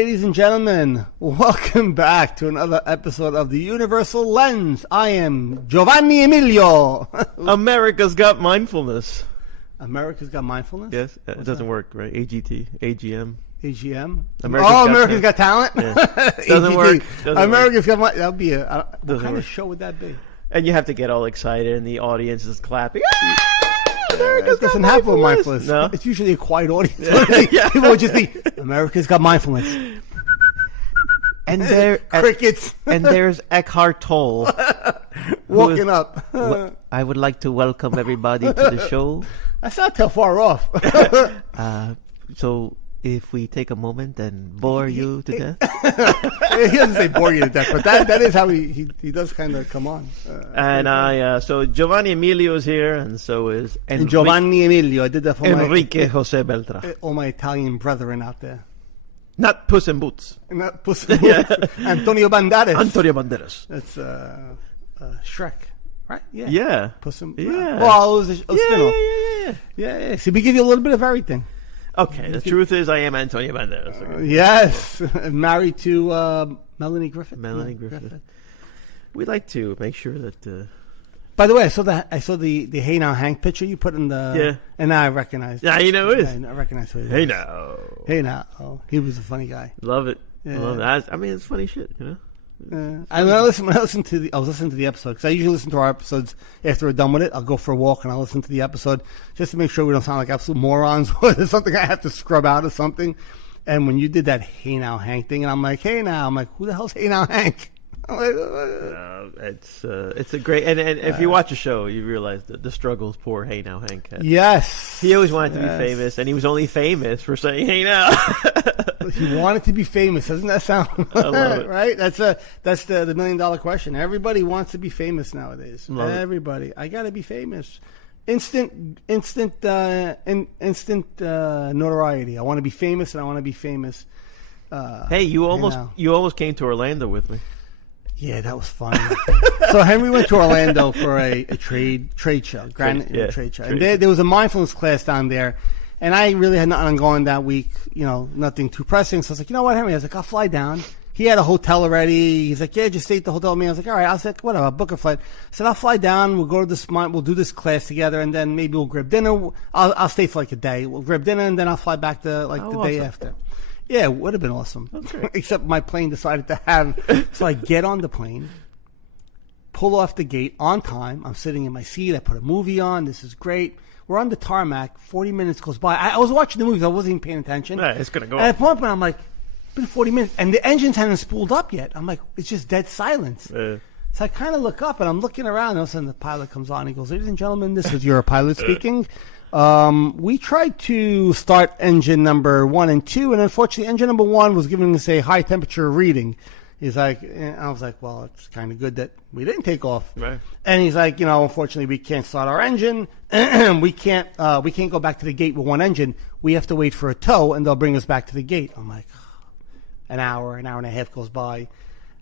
ladies and gentlemen, welcome back to another episode of the Universal Lens. I am Giovanni Emilio. America's Got Mindfulness. America's Got Mindfulness? Yes, it doesn't work, right? AGT, AGM. AGM? America's Got Talent? Yeah. Doesn't work. America's Got Mindfulness. That would be what kind work. of show would that be? And you have to get all excited, and the audience is clapping. It doesn't happen with mindfulness. No? It's usually a quiet audience. People would just be, America's Got Mindfulness. And there, crickets. And there's Eckhart Tolle walking up. I would like to welcome everybody to the show. That's not too far off. So if we take a moment and bore you to death. He doesn't say bore you to death, but that is how he does kind of come on. So Giovanni Emilio is here, and so is Giovanni Emilio. I did that for Enrique Jose Beltra. All my Italian brethren out there. Not Puss in Boots. Not Puss in Boots. Antonio Banderas. Antonio Banderas. That's Shrek, right? Yeah. Puss in Yeah. Well, it was a spin-off. Yeah. See, we give you a little bit of everything. Okay, the truth is I am Antonio Banderas. Okay. Yes. Married to Melanie Griffith. Melanie Griffith. We like to make sure that... By the way, I saw the Hey Now Hank picture you put in the... Yeah. And now I recognize... Yeah, you know who it is. I recognize who it is. Hey Now. Hey Now. Oh, he was a funny guy. Love it. Yeah. Love it. I mean, it's funny shit, you know? When I was listening to the episode, because I usually listen to our episodes after we're done with it. I'll go for a walk and I'll listen to the episode just to make sure we don't sound like absolute morons or there's something I have to scrub out or something. And when you did that Hey Now Hank thing, and I'm like, Hey Now, I'm like, who the hell's Hey Now Hank? It's a great, and if you watch the show, you realize the struggles poor Hey Now Hank had. Yes, he always wanted to be famous, and he was only famous for saying Hey Now. He wanted to be famous. Doesn't that sound I love it. right? That's the $1 million question. Everybody wants to be famous nowadays. Love Everybody, I got to be famous. Instant notoriety. I want to be famous, and I want to be famous. Hey, you almost came to Orlando with me. Yeah, that was fun. So Henry went to Orlando for a trade show, trade show. And there was a mindfulness class down there, and I really had nothing ongoing that week, nothing too pressing. So I was like, you know what, Henry? I was like, I'll fly down. He had a hotel already. He's like, yeah, just stay at the hotel with me. I was like, all right. I was like, whatever, I'll book a flight. I said, I'll fly down. We'll go to we'll do this class together, and then maybe we'll grab dinner. I'll stay for like a day. We'll grab dinner, and then I'll fly back the day after. Yeah, it would have been awesome. Except my plane decided to have... So I get on the plane, pull off the gate on time. I'm sitting in my seat. I put a movie on. This is great. We're on the tarmac. 40 minutes goes by. I was watching the movie. I wasn't even paying attention. Yeah, it's going to go And at one point, I'm like, it's been 40 minutes. And the engines hadn't spooled up yet. I'm like, it's just dead silence. Yeah. So I kind of look up, and I'm looking around. And all of a sudden, the pilot comes on. He goes, ladies and gentlemen, this is your pilot speaking. We tried to start engine number 1 and 2, and unfortunately, engine number 1 was giving us a high temperature reading. He's like, and I was like, well, it's kind of good that we didn't take off. Right. And he's like, unfortunately, we can't start our engine. we can't go back to the gate with one engine. We have to wait for a tow, and they'll bring us back to the gate. I'm like, an hour and a half goes by.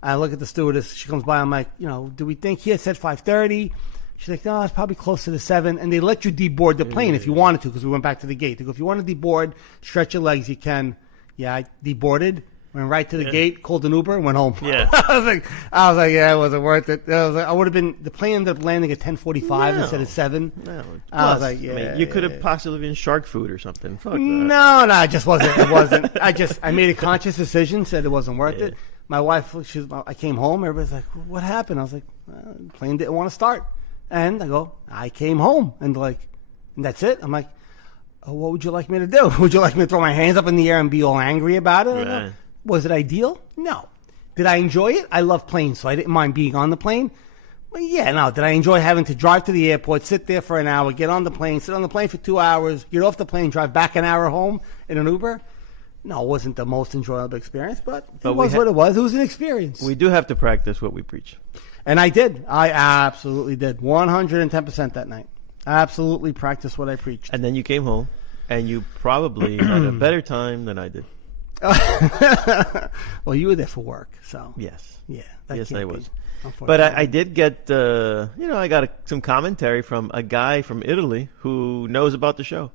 I look at the stewardess. She comes by. I'm like, do we think he had said 5:30? She's like, no, it's probably closer to 7. And they let you deboard the plane if you wanted to, because we went back to the gate. They go, if you want to deboard, stretch your legs, you can. Yeah, I deboarded, went right to the gate, called an Uber, and went home. Yeah. I was like, yeah, it wasn't worth it. I would have been, the plane ended up landing at 10:45 instead of 7. No. I was like, yeah. I mean, you could have possibly been shark food or something. Fuck that. No, it just wasn't. It wasn't. I made a conscious decision, said it wasn't worth it. My wife, I came home, everybody's like, what happened? I was like, the plane didn't want to start. And I came home, and that's it. I'm like, oh, what would you like me to do? Would you like me to throw my hands up in the air and be all angry about it? Right. Was it ideal? No. Did I enjoy it? I love planes, so I didn't mind being on the plane. Well, yeah, no. Did I enjoy having to drive to the airport, sit there for an hour, get on the plane, sit on the plane for 2 hours, get off the plane, drive back an hour home in an Uber? No, it wasn't the most enjoyable experience, but it was what it was. It was an experience. We do have to practice what we preach. And I did. I absolutely did. 110% that night. I absolutely practiced what I preached. And then you came home, and you probably had a better time than I did. Well, you were there for work, so. Yes. Yeah. Yes, I was. But I did get, I got some commentary from a guy from Italy who knows about the show.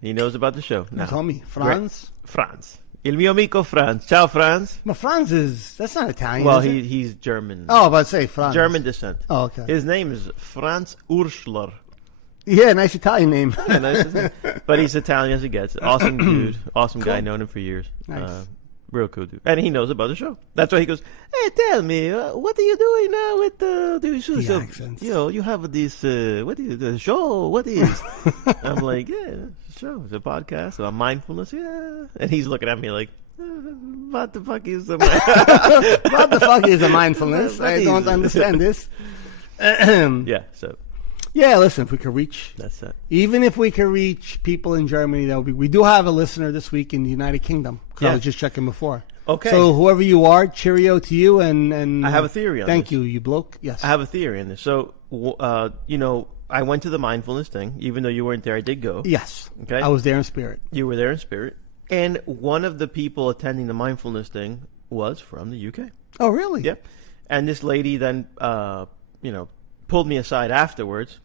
He knows about the show. Now, tell me, Franz? Franz. Il mio amico Franz. Ciao, Franz. But that's not Italian. Well, is it? he's German. Oh, but say Franz. German descent. Oh, okay. His name is Franz Urschler. Yeah, nice Italian name. Yeah, nice. But he's Italian as it gets. Awesome dude. Awesome guy. Known him for years. Nice. Real cool dude. And he knows about the show. That's why he goes, hey, tell me, what are you doing now with the show? The accents. You have this, what is the show? What is? I'm like, yeah, it's a show. It's a podcast about mindfulness. Yeah. And he's looking at me like, what the fuck is what the fuck is a mindfulness? I don't understand this. Yeah, so. Yeah, listen, if we could reach... That's it. Even if we could reach people in Germany, that would be... We do have a listener this week in the United Kingdom. I was just checking before. Okay. So whoever you are, cheerio to you, and I have a theory on thank this. you, you bloke. Yes. I have a theory on this. So, I went to the mindfulness thing. Even though you weren't there, I did go. Yes. Okay. I was there in spirit. You were there in spirit. And one of the people attending the mindfulness thing was from the UK. Oh, really? Yep. And this lady then, pulled me aside afterwards,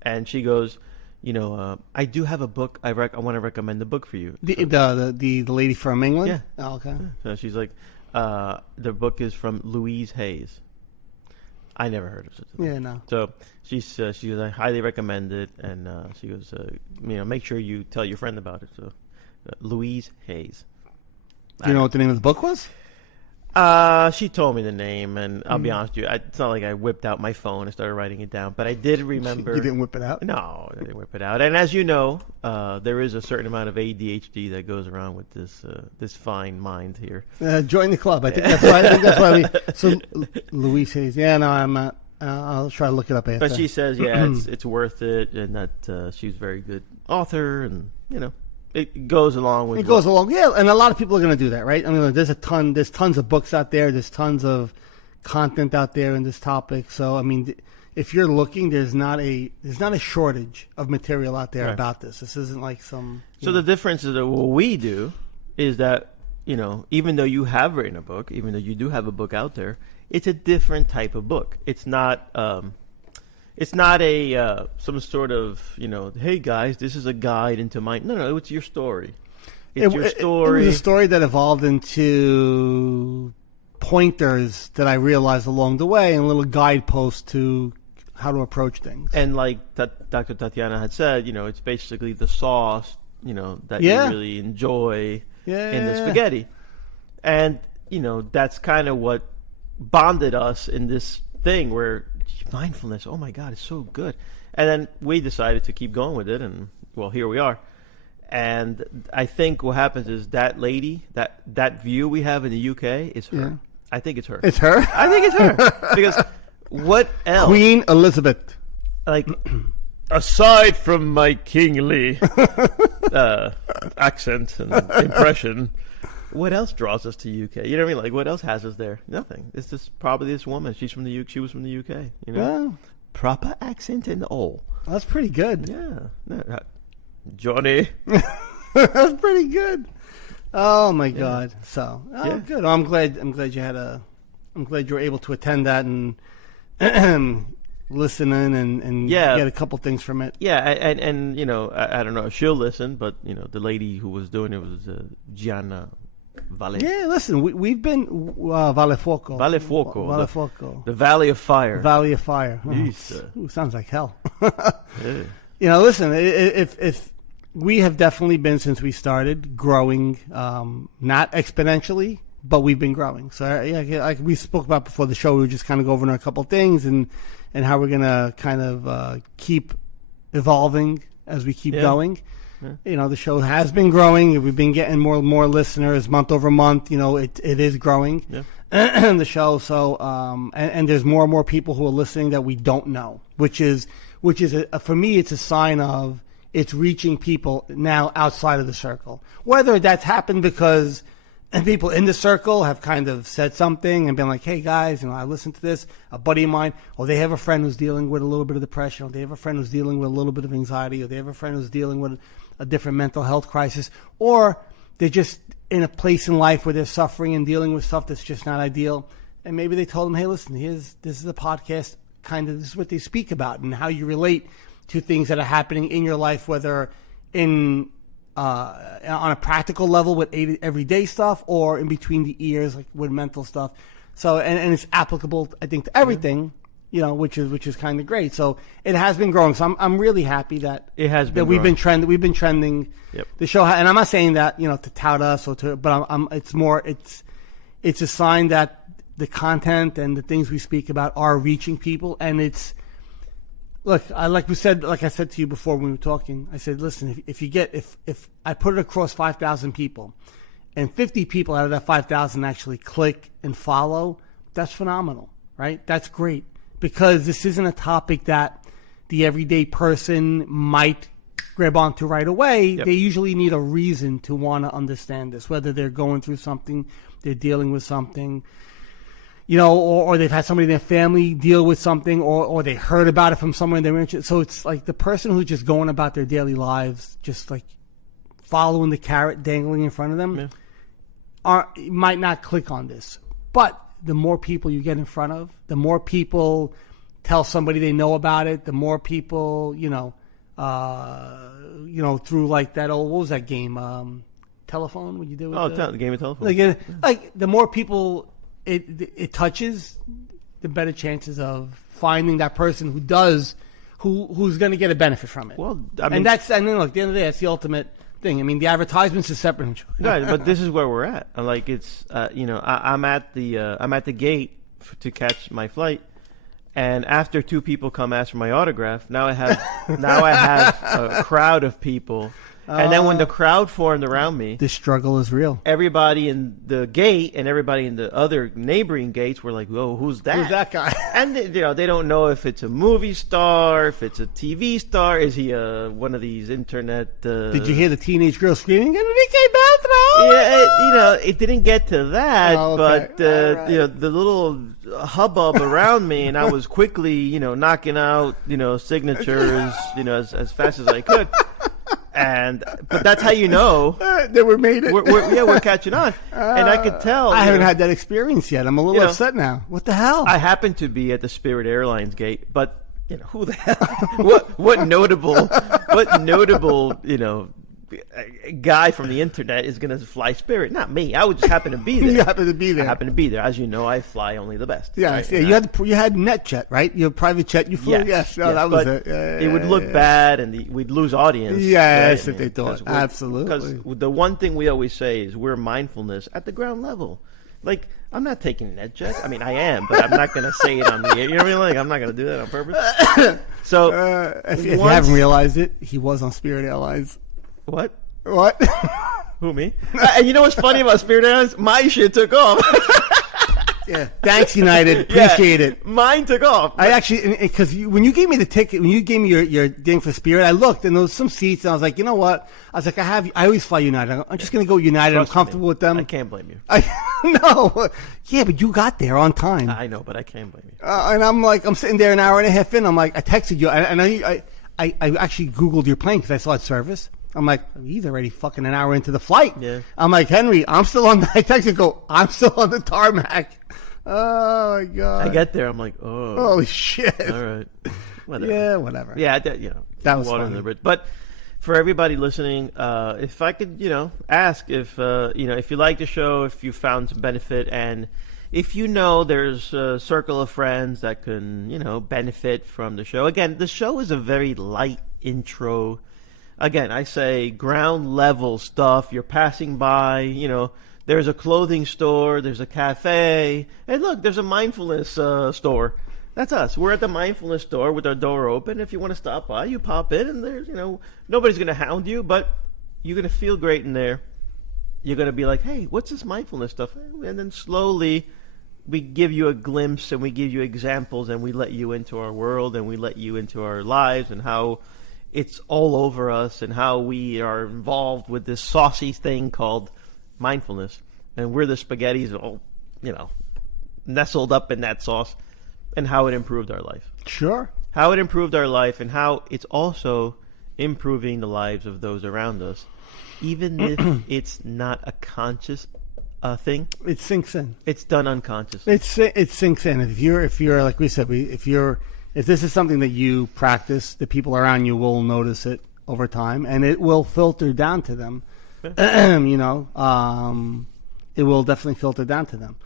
and she goes, I do have a book. I want to recommend the book for you. The lady from England? Yeah. Oh, okay. Yeah. So she's like, the book is from Louise Hayes. I never heard of it. Yeah, no. So she goes, I highly recommend it, and she goes, make sure you tell your friend about it. So Louise Hayes. Do you know what the name of the book was? She told me the name, and I'll be honest with you, it's not like I whipped out my phone and started writing it down, but I did remember. You didn't whip it out? No, I didn't whip it out. And as you know, there is a certain amount of ADHD that goes around with this fine mind here. Join the club. I think that's why. So Louise Hayes. Yeah, no, I'm not. I'll try to look it up after. But she says, yeah, it's worth it, and that she's a very good author, and it goes along with. It goes along, yeah, and a lot of people are going to do that, right? I mean, there's tons of books out there, there's tons of content out there in this topic. So, I mean, if you're looking, there's not a shortage of material out there about this. This isn't like some. So the difference is that what we do is that even though you have written a book, even though you do have a book out there, it's a different type of book. It's not. It's not a some sort of hey guys, this is a guide into mind. No, it's your story. It's your story. It was a story that evolved into pointers that I realized along the way, and little guideposts to how to approach things. And like Dr. Tatiana had said, it's basically the sauce, that you really enjoy in the spaghetti, and that's kind of what bonded us in this thing where. Mindfulness, oh my God, it's so good. And then we decided to keep going with it, and well, here we are. And I think what happens is that lady, that view we have in the UK is her. Yeah. I think it's her. It's her? I think it's her. Because what else? Queen Elizabeth. Like, aside from my kingly accent and impression, what else draws us to UK? You know what I mean? Like, what else has us there? Nothing. It's just probably this woman. She was from the UK. Well, proper accent and all. That's pretty good. Yeah. Johnny. That's pretty good. Oh my God. So good. Well, I'm glad you were able to attend that and listen in and get a couple things from it. Yeah, and I don't know if she'll listen, but the lady who was doing it was Gianna. Vale. Yeah, listen, we've been Vale Fuoco. Vale Fuoco. Vale Fuoco. The Valley of Fire. Valley of Fire. Ooh, sounds like hell. Yeah. Listen, if we have definitely been, since we started, growing, not exponentially, but we've been growing. So, like we spoke about before the show, we were just kind of going over a couple of things and how we're going to kind of keep evolving as we keep going. Yeah. The show has been growing. We've been getting more and more listeners month over month. It is growing. Yeah. The show. So, and there's more and more people who are listening that we don't know, which is for me, it's a sign of it's reaching people now outside of the circle. Whether that's happened because people in the circle have kind of said something and been like, hey guys, I listened to this, a buddy of mine, or they have a friend who's dealing with a little bit of depression, or they have a friend who's dealing with a little bit of anxiety, or they have a friend who's dealing with a different mental health crisis, or they're just in a place in life where they're suffering and dealing with stuff that's just not ideal. And maybe they told them, hey, listen, this is a podcast, this is what they speak about and how you relate to things that are happening in your life, whether in on a practical level with everyday stuff, or in between the ears, like with mental stuff. So, and it's applicable, I think, to everything, which is kind of great. So it has been growing. So I'm really happy that it has been. We've been trending. Yep. The show, and I'm not saying that to tout us but it's a sign that the content and the things we speak about are reaching people, and it's. Look, like I said to you before when we were talking, I said, listen, if I put it across 5,000 people, and 50 people out of that 5,000 actually click and follow, that's phenomenal, right? That's great, because this isn't a topic that the everyday person might grab onto right away. Yep. They usually need a reason to want to understand this, whether they're going through something, they're dealing with something. Or they've had somebody in their family deal with something, or they heard about it from someone they were interested. So it's like the person who's just going about their daily lives, just like following the carrot dangling in front of them, might not click on this. But the more people you get in front of, the more people tell somebody they know about it, the more people, through like that old, what was that game? Telephone? What you do with the game of telephone. Like the more people it touches, the better chances of finding that person who's going to get a benefit from it. Well, and then look, at the end of the day, that's the ultimate thing. I mean, the advertisements is separate. Right, but this is where we're at. Like it's, I'm at the gate to catch my flight, and after 2 people come ask for my autograph, now I have a crowd of people. And then when the crowd formed around me, the struggle is real. Everybody in the gate and everybody in the other neighboring gates were like, "Whoa, who's that? Who's that guy?" And they don't know if it's a movie star, if it's a TV star. Is he one of these internet? Did you hear the teenage girl screaming, "Enrique Beltran"? Yeah, it didn't get to that, okay. but right. The little hubbub around me, and I was quickly knocking out signatures as fast as I could. But that's how that we made it. We're catching on, and I could tell. I haven't had that experience yet. I'm a little upset now. What the hell? I happen to be at the Spirit Airlines gate, but who the hell? what notable guy from the internet is going to fly Spirit? Not me. I would just happen to be there. You happen to be there. I happen to be there. As you know, I fly only the best. Yeah, right? You had NetJet, right? Your private jet. You flew. Yes. That was it. It would look bad, and we'd lose audience. Yes, right? If they thought. Absolutely. Because the one thing we always say is we're mindfulness at the ground level. Like, I'm not taking NetJet. I mean, I am, but I'm not going to say it on the air. You know what I mean? Like, I'm not going to do that on purpose. So, if you haven't realized it, he was on Spirit Airlines. What? Who, me? And you know what's funny about Spirit Airlines? My shit took off. Yeah. Thanks, United. Appreciate it. Mine took off. I actually, because when you gave me the ticket, when you gave me your thing for Spirit, I looked and there was some seats, and I was like, you know what? I was like, I always fly United. I'm just going to go United. I'm comfortable with them. I can't blame you. No. Yeah, but you got there on time. I know, but I can't blame you. And I'm sitting there an hour and a half in. I'm like, I texted you, and I actually Googled your plane because I saw it service. I'm like, he's already fucking an hour into the flight. Yeah. I'm like, Henry, I'm still on. I texted, I'm still on the tarmac. Oh my god! I get there, I'm like, oh, holy shit! All right, whatever. Yeah, whatever. Yeah, that was water funny. in the bridge. But for everybody listening, if I could, ask if if you like the show, if you found some benefit, and if there's a circle of friends that can, benefit from the show. Again, the show is a very light intro. Again, I say ground level stuff. You're passing by, there's a clothing store, there's a cafe, and look, there's a mindfulness store. That's us. We're at the mindfulness store with our door open. If you want to stop by, you pop in, and there's, nobody's going to hound you, but you're going to feel great in there. You're going to be like, hey, what's this mindfulness stuff? And then slowly we give you a glimpse, and we give you examples, and we let you into our world, and we let you into our lives, and how it's all over us, and how we are involved with this saucy thing called mindfulness, and we're the spaghettis all, nestled up in that sauce, and how it improved our life. Sure. How it improved our life, and how it's also improving the lives of those around us, even if it's not a conscious thing. It sinks in. It's done unconsciously. It sinks in. If you're like we said, if this is something that you practice, the people around you will notice it. over time, and it will filter down to them. It will definitely filter down to them.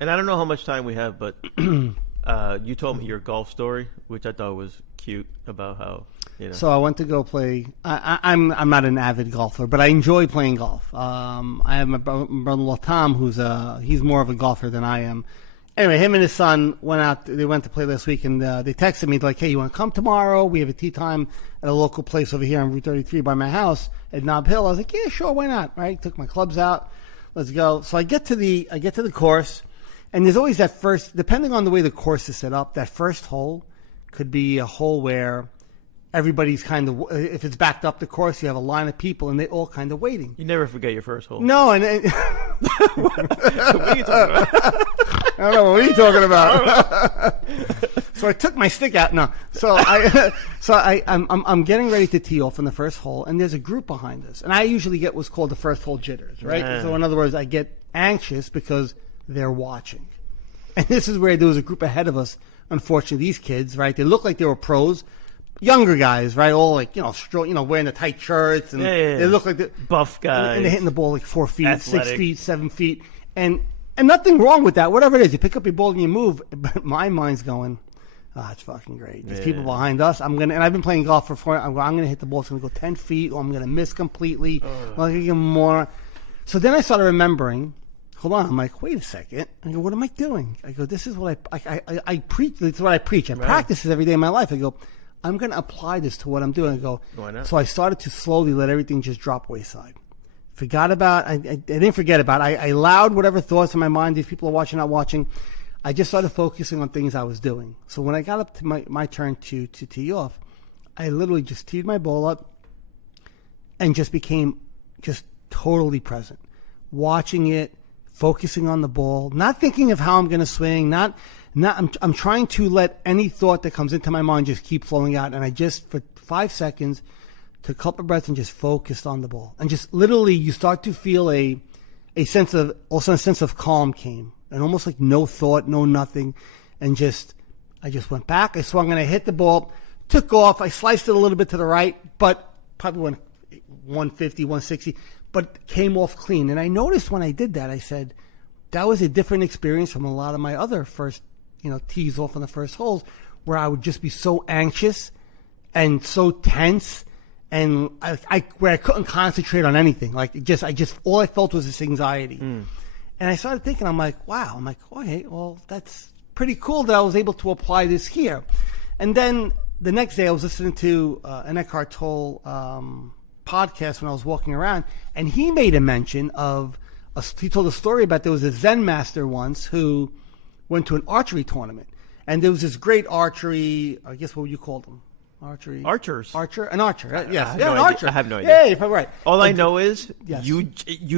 And I don't know how much time we have, but you told me your golf story, which I thought was cute, about how, So I went to go play. I'm not an avid golfer, but I enjoy playing golf. I have my brother-in-law Tom, he's more of a golfer than I am. Anyway, him and his son went out. They went to play last week, and they texted me like, "Hey, you want to come tomorrow? We have a tee time at a local place over here on Route 33 by my house at Nob Hill." I was like, "Yeah, sure, why not?" Right? Took my clubs out. Let's go. So I get to the course, and there's always that first, depending on the way the course is set up, that first hole could be a hole where everybody's kind of, if it's backed up the course, you have a line of people, and they all kind of waiting. You never forget your first hole. No, and what are you talking about? I don't know. What are you talking about? So I took my stick out. No. I'm getting ready to tee off in the first hole, and there's a group behind us. And I usually get what's called the first hole jitters, right? Yeah. So in other words, I get anxious because they're watching. And this is where there was a group ahead of us. Unfortunately, these kids, right? They looked like they were pros. Younger guys, right? All like, wearing the tight shirts. And they look like buff guys. And they're hitting the ball like 4 feet, Athletic. 6 feet, 7 feet. And nothing wrong with that. Whatever it is, you pick up your ball and you move. But my mind's going, it's fucking great. There's people behind us. And I've been playing golf for 4. I'm going to hit the ball. It's going to go 10 feet, or I'm going to miss completely. I'm going to get more. So then I started remembering. Hold on. I'm like, wait a second. I go, what am I doing? I go, this is what I preach. This is what I preach. I practice this every day of my life. I go, I'm going to apply this to what I'm doing. I go, why not? So I started to slowly let everything just drop wayside. Forgot about, I didn't forget about it. I allowed whatever thoughts in my mind, these people are watching, not watching. I just started focusing on things I was doing. So when I got up to my turn to tee off, I literally just teed my ball up and just became just totally present. Watching it, focusing on the ball, not thinking of how I'm going to swing, I'm trying to let any thought that comes into my mind just keep flowing out. And I just, for 5 seconds, took a couple of breaths and just focused on the ball. And just literally, you start to feel a sense of calm came. And almost like no thought, no nothing. And I just went back. I swung and I hit the ball, took off. I sliced it a little bit to the right, but probably went 150, 160, but came off clean. And I noticed when I did that, I said, that was a different experience from a lot of my other first, tees off on the first holes, where I would just be so anxious and so tense, and where I couldn't concentrate on anything. Like all I felt was this anxiety. And I started thinking, I'm like, wow. I'm like, okay, well, that's pretty cool that I was able to apply this here. And then the next day I was listening to an Eckhart Tolle podcast when I was walking around, and he made a mention of, he told a story about there was a Zen master once who went to an archery tournament. And there was this great archery, I guess what would you call them? Archers. An archer. Yes. An archer. I have no idea. Yeah, you're probably right. All I know is yes. you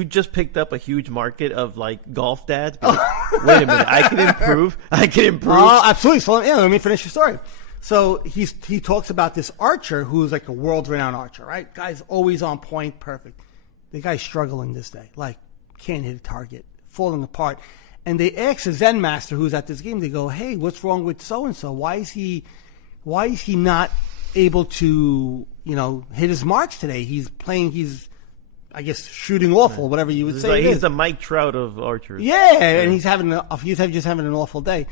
just picked up a huge market of like golf dads. Wait a minute, I can improve. Oh, absolutely. So let me finish the story. So he talks about this archer who's like a world-renowned archer, right? Guy's always on point, perfect. The guy's struggling this day, like can't hit a target, falling apart. And they ask the Zen master who's at this game. They go, "Hey, what's wrong with so and so? Why is he not able to, hit his marks today? He's I guess, shooting awful, whatever you would say. Like he's the Mike Trout of archers. Yeah, and he's just having an awful day.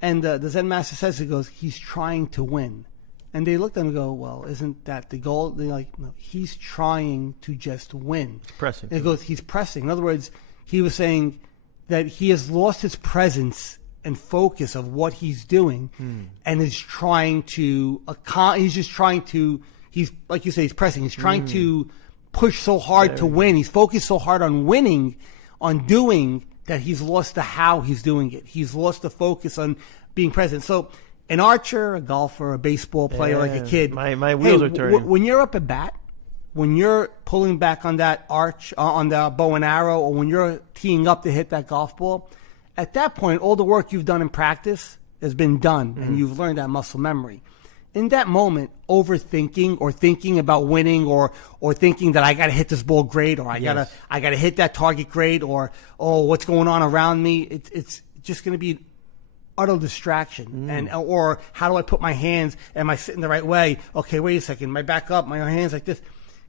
And the Zen master says, he goes, he's trying to win. And they looked at him and go, well, isn't that the goal? They're like, no, he's trying to just win. Pressing. And he goes, he's pressing. In other words, he was saying that he has lost his presence and focus of what he's doing, and is trying to, he's like you say, he's pressing. He's trying to push so hard to win. He's focused so hard on winning, on doing, that he's lost the how he's doing it. He's lost the focus on being present. So an archer, a golfer, a baseball player, like a kid. My wheels are turning. When you're up at bat, when you're pulling back on that arch, on the bow and arrow, or when you're teeing up to hit that golf ball, at that point, all the work you've done in practice has been done, and you've learned that muscle memory. In that moment, overthinking or thinking about winning, or thinking that I got to hit this ball great, or I gotta hit that target great, or what's going on around me, it's just going to be utter distraction. Or how do I put my hands? Am I sitting the right way? Okay, wait a second. My back up, my hands like this.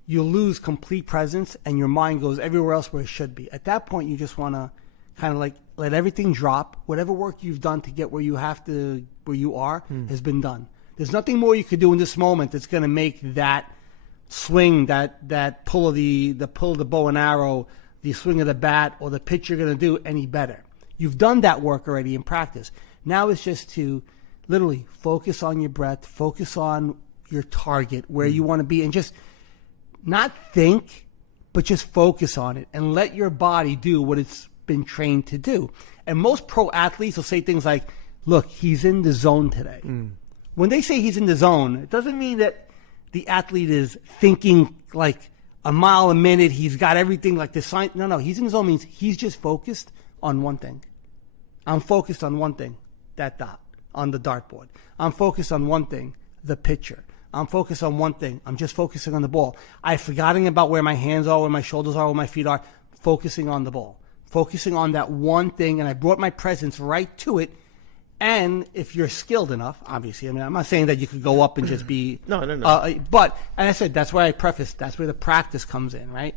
You lose complete presence and your mind goes everywhere else where it should be. At that point, you just want to kind of like let everything drop. Whatever work you've done to get where you are has been done. There's nothing more you could do in this moment that's going to make that swing, that pull of the pull of the bow and arrow, the swing of the bat, or the pitch you're going to do any better. You've done that work already in practice. Now it's just to literally focus on your breath, focus on your target, where you want to be, and just not think, but just focus on it and let your body do what it's been trained to do. And most pro athletes will say things like, look, he's in the zone today. When they say he's in the zone, it doesn't mean that the athlete is thinking like a mile a minute. He's got everything like the sign. No, he's in the zone means he's just focused on one thing. I'm focused on one thing, that dot on the dartboard. I'm focused on one thing, the pitcher. I'm focused on one thing. I'm just focusing on the ball. I've forgotten about where my hands are, where my shoulders are, where my feet are. Focusing on the ball. Focusing on that one thing, and I brought my presence right to it. And if you're skilled enough, obviously, I mean, I'm not saying that you could go up and just be... No. But, and I said, that's where I prefaced, that's where the practice comes in, right?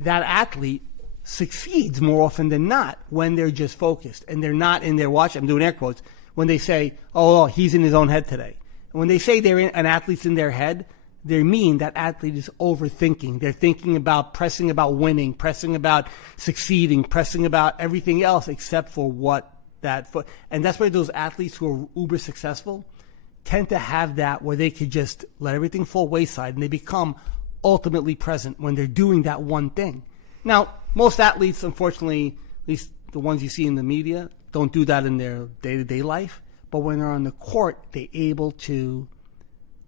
That athlete succeeds more often than not when they're just focused. And they're not in their watch, I'm doing air quotes, when they say, oh, he's in his own head today. When they say an athlete's in their head, they mean that athlete is overthinking. They're thinking about pressing about winning, pressing about succeeding, pressing about everything else except for and that's why those athletes who are uber successful tend to have that where they could just let everything fall wayside and they become ultimately present when they're doing that one thing. Now, most athletes, unfortunately, at least the ones you see in the media, don't do that in their day-to-day life. But when they're on the court, they're able to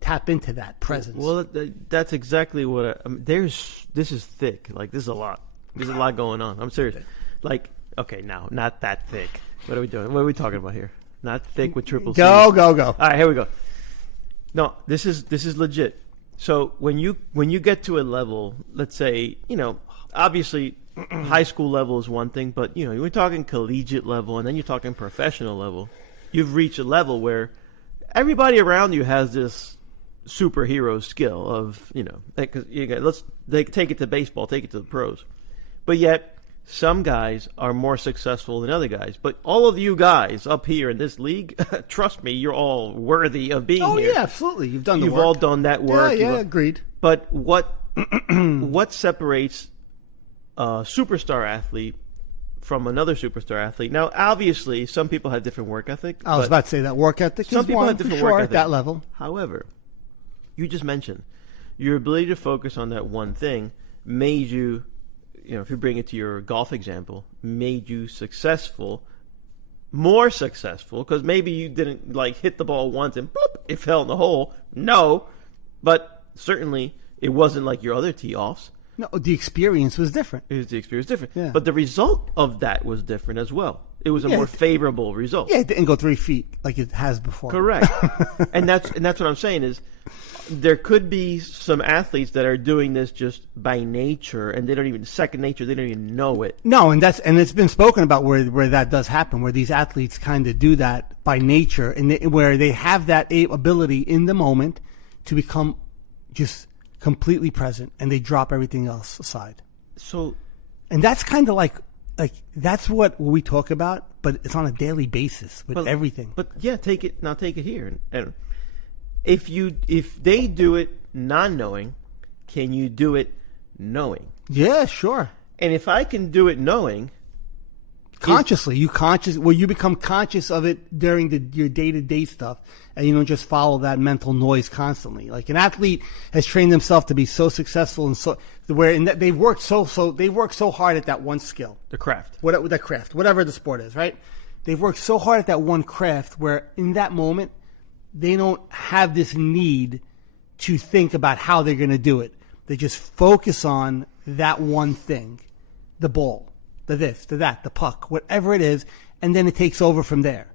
tap into that presence. Well, that's exactly what this is thick. Like, this is a lot. There's a lot going on. I'm serious. Like, okay, now, not that thick. What are we doing? What are we talking about here? Not thick with triple C. Go. All right, here we go. No, this is legit. So when you get to a level, let's say, obviously high school level is one thing, but you're talking collegiate level and then you're talking professional level. You've reached a level where everybody around you has this superhero skill of, let's take it to baseball, take it to the pros. But yet some guys are more successful than other guys. But all of you guys up here in this league, trust me, you're all worthy of being here. Oh, yeah, absolutely. You've done the work. You've all done that work. Yeah, agreed. But what separates a superstar athlete from another superstar athlete? Now, obviously, some people have different work ethic. I was about to say that work ethic some is people one, have different for sure, work ethic. at that level. However, you just mentioned your ability to focus on that one thing made you, if you bring it to your golf example, made you more successful, because maybe you didn't hit the ball once and bloop, it fell in the hole. No, but certainly it wasn't like your other tee-offs. No, the experience was different. The experience different. Yeah. But the result of that was different as well. It was a more favorable result. Yeah, it didn't go 3 feet like it has before. Correct. and that's what I'm saying is there could be some athletes that are doing this just by nature, and they don't even second nature. They don't even know it. No, and it's been spoken about where that does happen, where these athletes kind of do that by nature, and where they have that ability in the moment to become just completely present, and they drop everything else aside. So, and that's kind of like that's what we talk about, but it's on a daily basis with everything. But yeah, take it here. And if they do it non-knowing, can you do it knowing? Yeah, sure. And if I can do it knowing, consciously, you become conscious of it during your day-to-day stuff, and you don't just follow that mental noise constantly. Like an athlete has trained themselves to be so successful and they've worked so hard at that one skill, the craft, whatever the sport is, right? They've worked so hard at that one craft where in that moment they don't have this need to think about how they're going to do it. They just focus on that one thing, the ball, the this, the that, the puck, whatever it is, and then it takes over from there,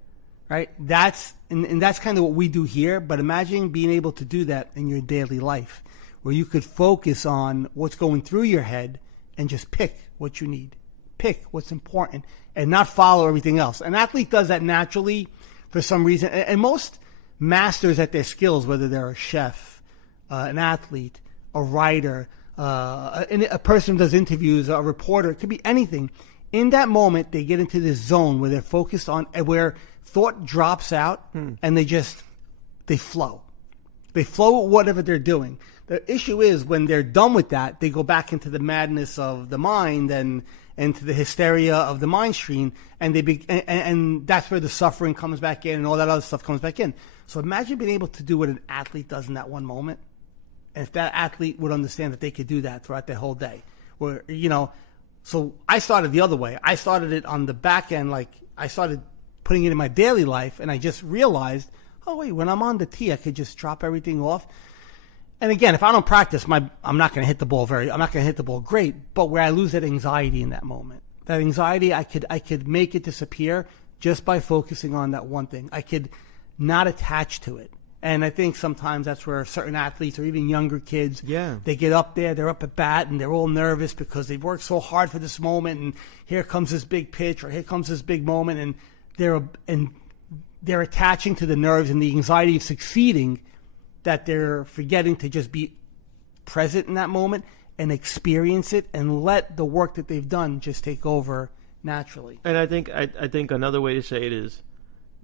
right? That's kind of what we do here, but imagine being able to do that in your daily life, where you could focus on what's going through your head and just pick what you need, pick what's important, and not follow everything else. An athlete does that naturally for some reason. And most masters at their skills, whether they're a chef, an athlete, a writer, a person who does interviews, a reporter, it could be anything. In that moment, they get into this zone where they're focused on, where thought drops out and they flow. They flow with whatever they're doing. The issue is when they're done with that, they go back into the madness of the mind and into the hysteria of the mind stream, and and that's where the suffering comes back in and all that other stuff comes back in. So imagine being able to do what an athlete does in that one moment. And if that athlete would understand that they could do that throughout their whole day, where, so I started the other way. I started it on the back end, like I started putting it in my daily life, and I just realized, oh wait, when I'm on the tee, I could just drop everything off. And again, if I don't practice, I'm not going to hit the ball great. But where I lose that anxiety in that moment, that anxiety, I could make it disappear just by focusing on that one thing. I could not attach to it. And I think sometimes that's where certain athletes or even younger kids, they get up there, they're up at bat, and they're all nervous because they've worked so hard for this moment, and here comes this big pitch or here comes this big moment, and they're attaching to the nerves and the anxiety of succeeding, that they're forgetting to just be present in that moment and experience it and let the work that they've done just take over naturally. And I think another way to say it is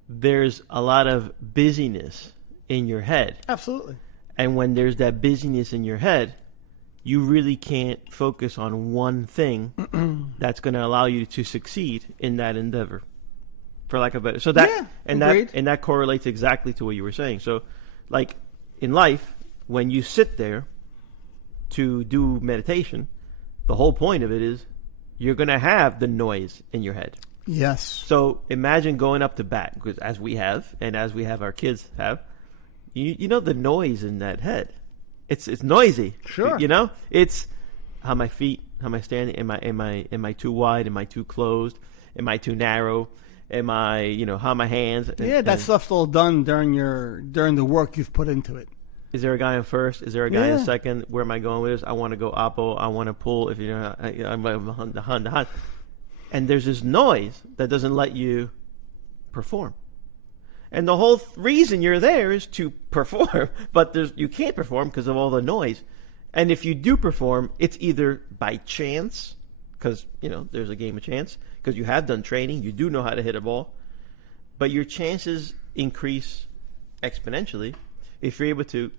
there's a lot of busyness in your head. Absolutely. And when there's that busyness in your head, you really can't focus on one thing that's going to allow you to succeed in that endeavor, for lack of a better. So that that correlates exactly to what you were saying. So, like in life, when you sit there to do meditation, the whole point of it is you're going to have the noise in your head. Yes. So imagine going up to bat, because as we have, and as we have our kids have, you know the noise in that head. It's noisy. Sure. It's how my feet, how am I standing? Am I too wide? Am I too closed? Am I too narrow? Am I, how are my hands? That stuff's all done during the work you've put into it. Is there a guy in first? Is there a guy in second? Where am I going with this? I want to go oppo. I want to pull. If I'm the hunt. And there's this noise that doesn't let you perform. And the whole reason you're there is to perform, but you can't perform because of all the noise. And if you do perform, it's either by chance, because there's a game of chance, because you have done training, you do know how to hit a ball, but your chances increase exponentially if you're able to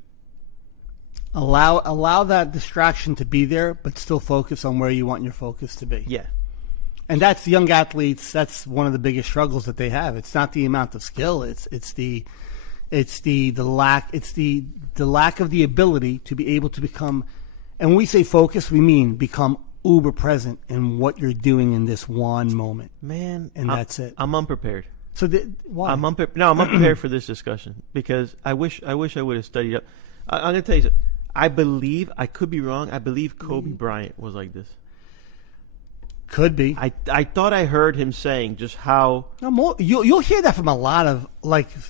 allow that distraction to be there, but still focus on where you want your focus to be. Yeah. And that's young athletes. That's one of the biggest struggles that they have. It's not the amount of skill. It's the lack. It's the lack of the ability to be able to become. And when we say focus, we mean become uber present in what you're doing in this one moment. Man, and that's it. I'm unprepared. So why? I'm unprepared for this discussion because I wish I would have studied up. I'm going to tell you something. I believe, I could be wrong, I believe Kobe Bryant was like this. Could be. I thought I heard him saying just how... You'll hear that from a lot of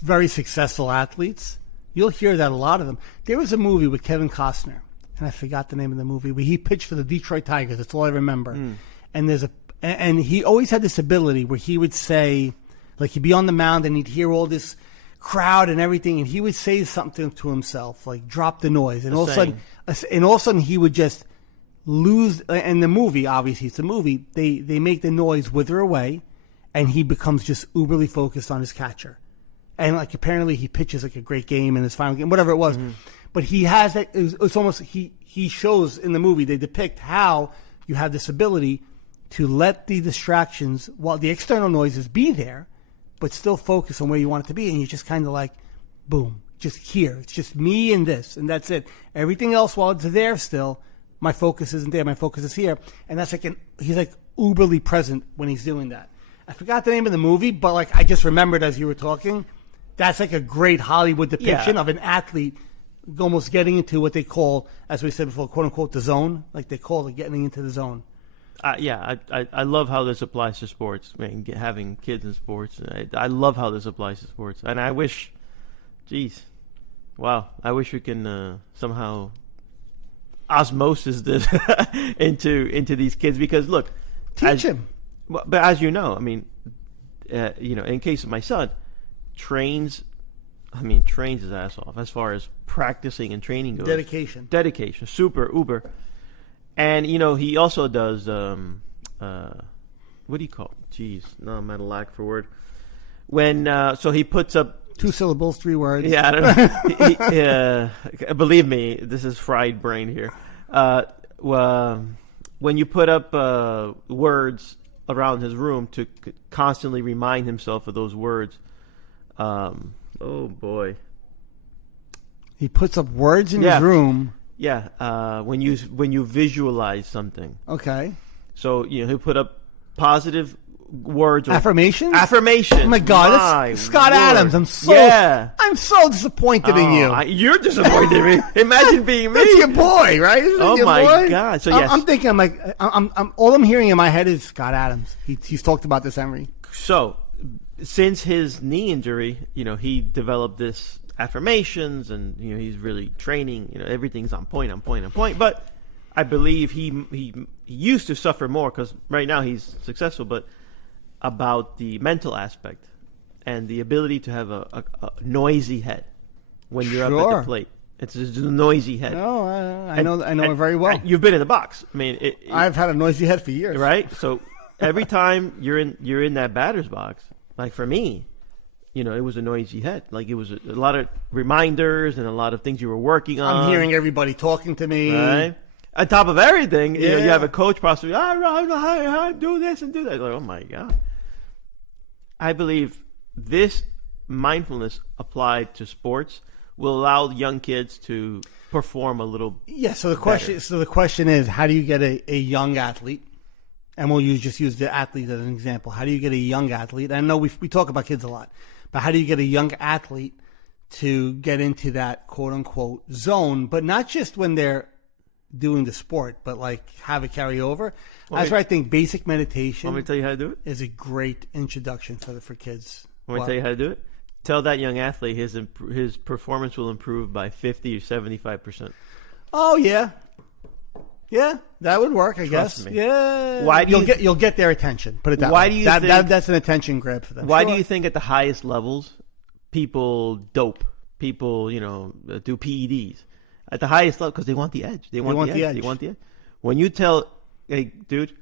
very successful athletes. You'll hear that a lot of them. There was a movie with Kevin Costner, and I forgot the name of the movie, where he pitched for the Detroit Tigers. That's all I remember. And and he always had this ability where he would say, he'd be on the mound and he'd hear all this crowd and everything, and he would say something to himself, like drop the noise, and all of a sudden he would just lose. In the movie, obviously it's a movie, they make the noise wither away, and he becomes just uberly focused on his catcher, and apparently he pitches a great game in his final game, whatever it was. But he has that. It's almost he shows in the movie, they depict how you have this ability to let the distractions, while the external noises, be there, but still focus on where you want it to be, and you're just kind of boom, just here. It's just me and this, and that's it. Everything else, while it's there still, my focus isn't there. My focus is here, and that's he's uberly present when he's doing that. I forgot the name of the movie, but I just remembered as you were talking. That's a great Hollywood depiction of an athlete almost getting into what they call, as we said before, quote unquote, the zone. They call it getting into the zone. I love how this applies to sports. Having kids in sports, I love how this applies to sports. And I wish, I wish we can somehow osmosis this into these kids, because look, teach him. But as you know, in case of my son, trains his ass off as far as practicing and training goes. Dedication, super uber. And he also does what do you call it? Jeez, no, I'm at a lack for word. When so he puts up 2 syllables, 3 words. Yeah, I don't know. Believe me, this is fried brain here. When you put up words around his room to constantly remind himself of those words. Oh boy. He puts up words in his room. Yeah, when you visualize something. Okay. So he'll put up positive words. Affirmations? Affirmations. Oh my God, it's Scott Adams. I'm so disappointed in you. You're disappointed in me. Imagine being me. That's your boy, right? Oh my God. So yes. I'm thinking, I'm all I'm hearing in my head is Scott Adams. He's talked about this, Henry. So since his knee injury, he developed this affirmations, and he's really training. Everything's on point. But I believe he used to suffer more because right now he's successful, but about the mental aspect and the ability to have a noisy head when you're up at the plate. It's just a noisy head. No, I know it very well. You've been in the box. I mean, I've had a noisy head for years. Right? So every time you're in that batter's box, like for me, it was a noisy head. Like it was a lot of reminders and a lot of things you were working on. I'm hearing everybody talking to me. Right? On top of everything, you have a coach possibly, I don't know how to do this and do that. Like, oh my God. I believe this mindfulness applied to sports will allow young kids to perform a little. Yeah. So the question is, how do you get a young athlete? And we'll just use the athlete as an example. How do you get a young athlete? I know we talk about kids a lot, but how do you get a young athlete to get into that quote unquote zone? But not just when they're doing the sport, but like have it carry over. That's where I think basic meditation. Want me to tell you how to do it? Is a great introduction for kids. Want me to tell you how to do it? Tell that young athlete his performance will improve by 50 or 75%. Oh yeah, that would work. I guess. Me. Yeah. Why do you'll get their attention? Put it that way. Why do you think that's an attention grab for them? Why do you think at the highest levels people dope? People do PEDs at the highest level because they want the edge. They want the edge. When you tell, hey, dude,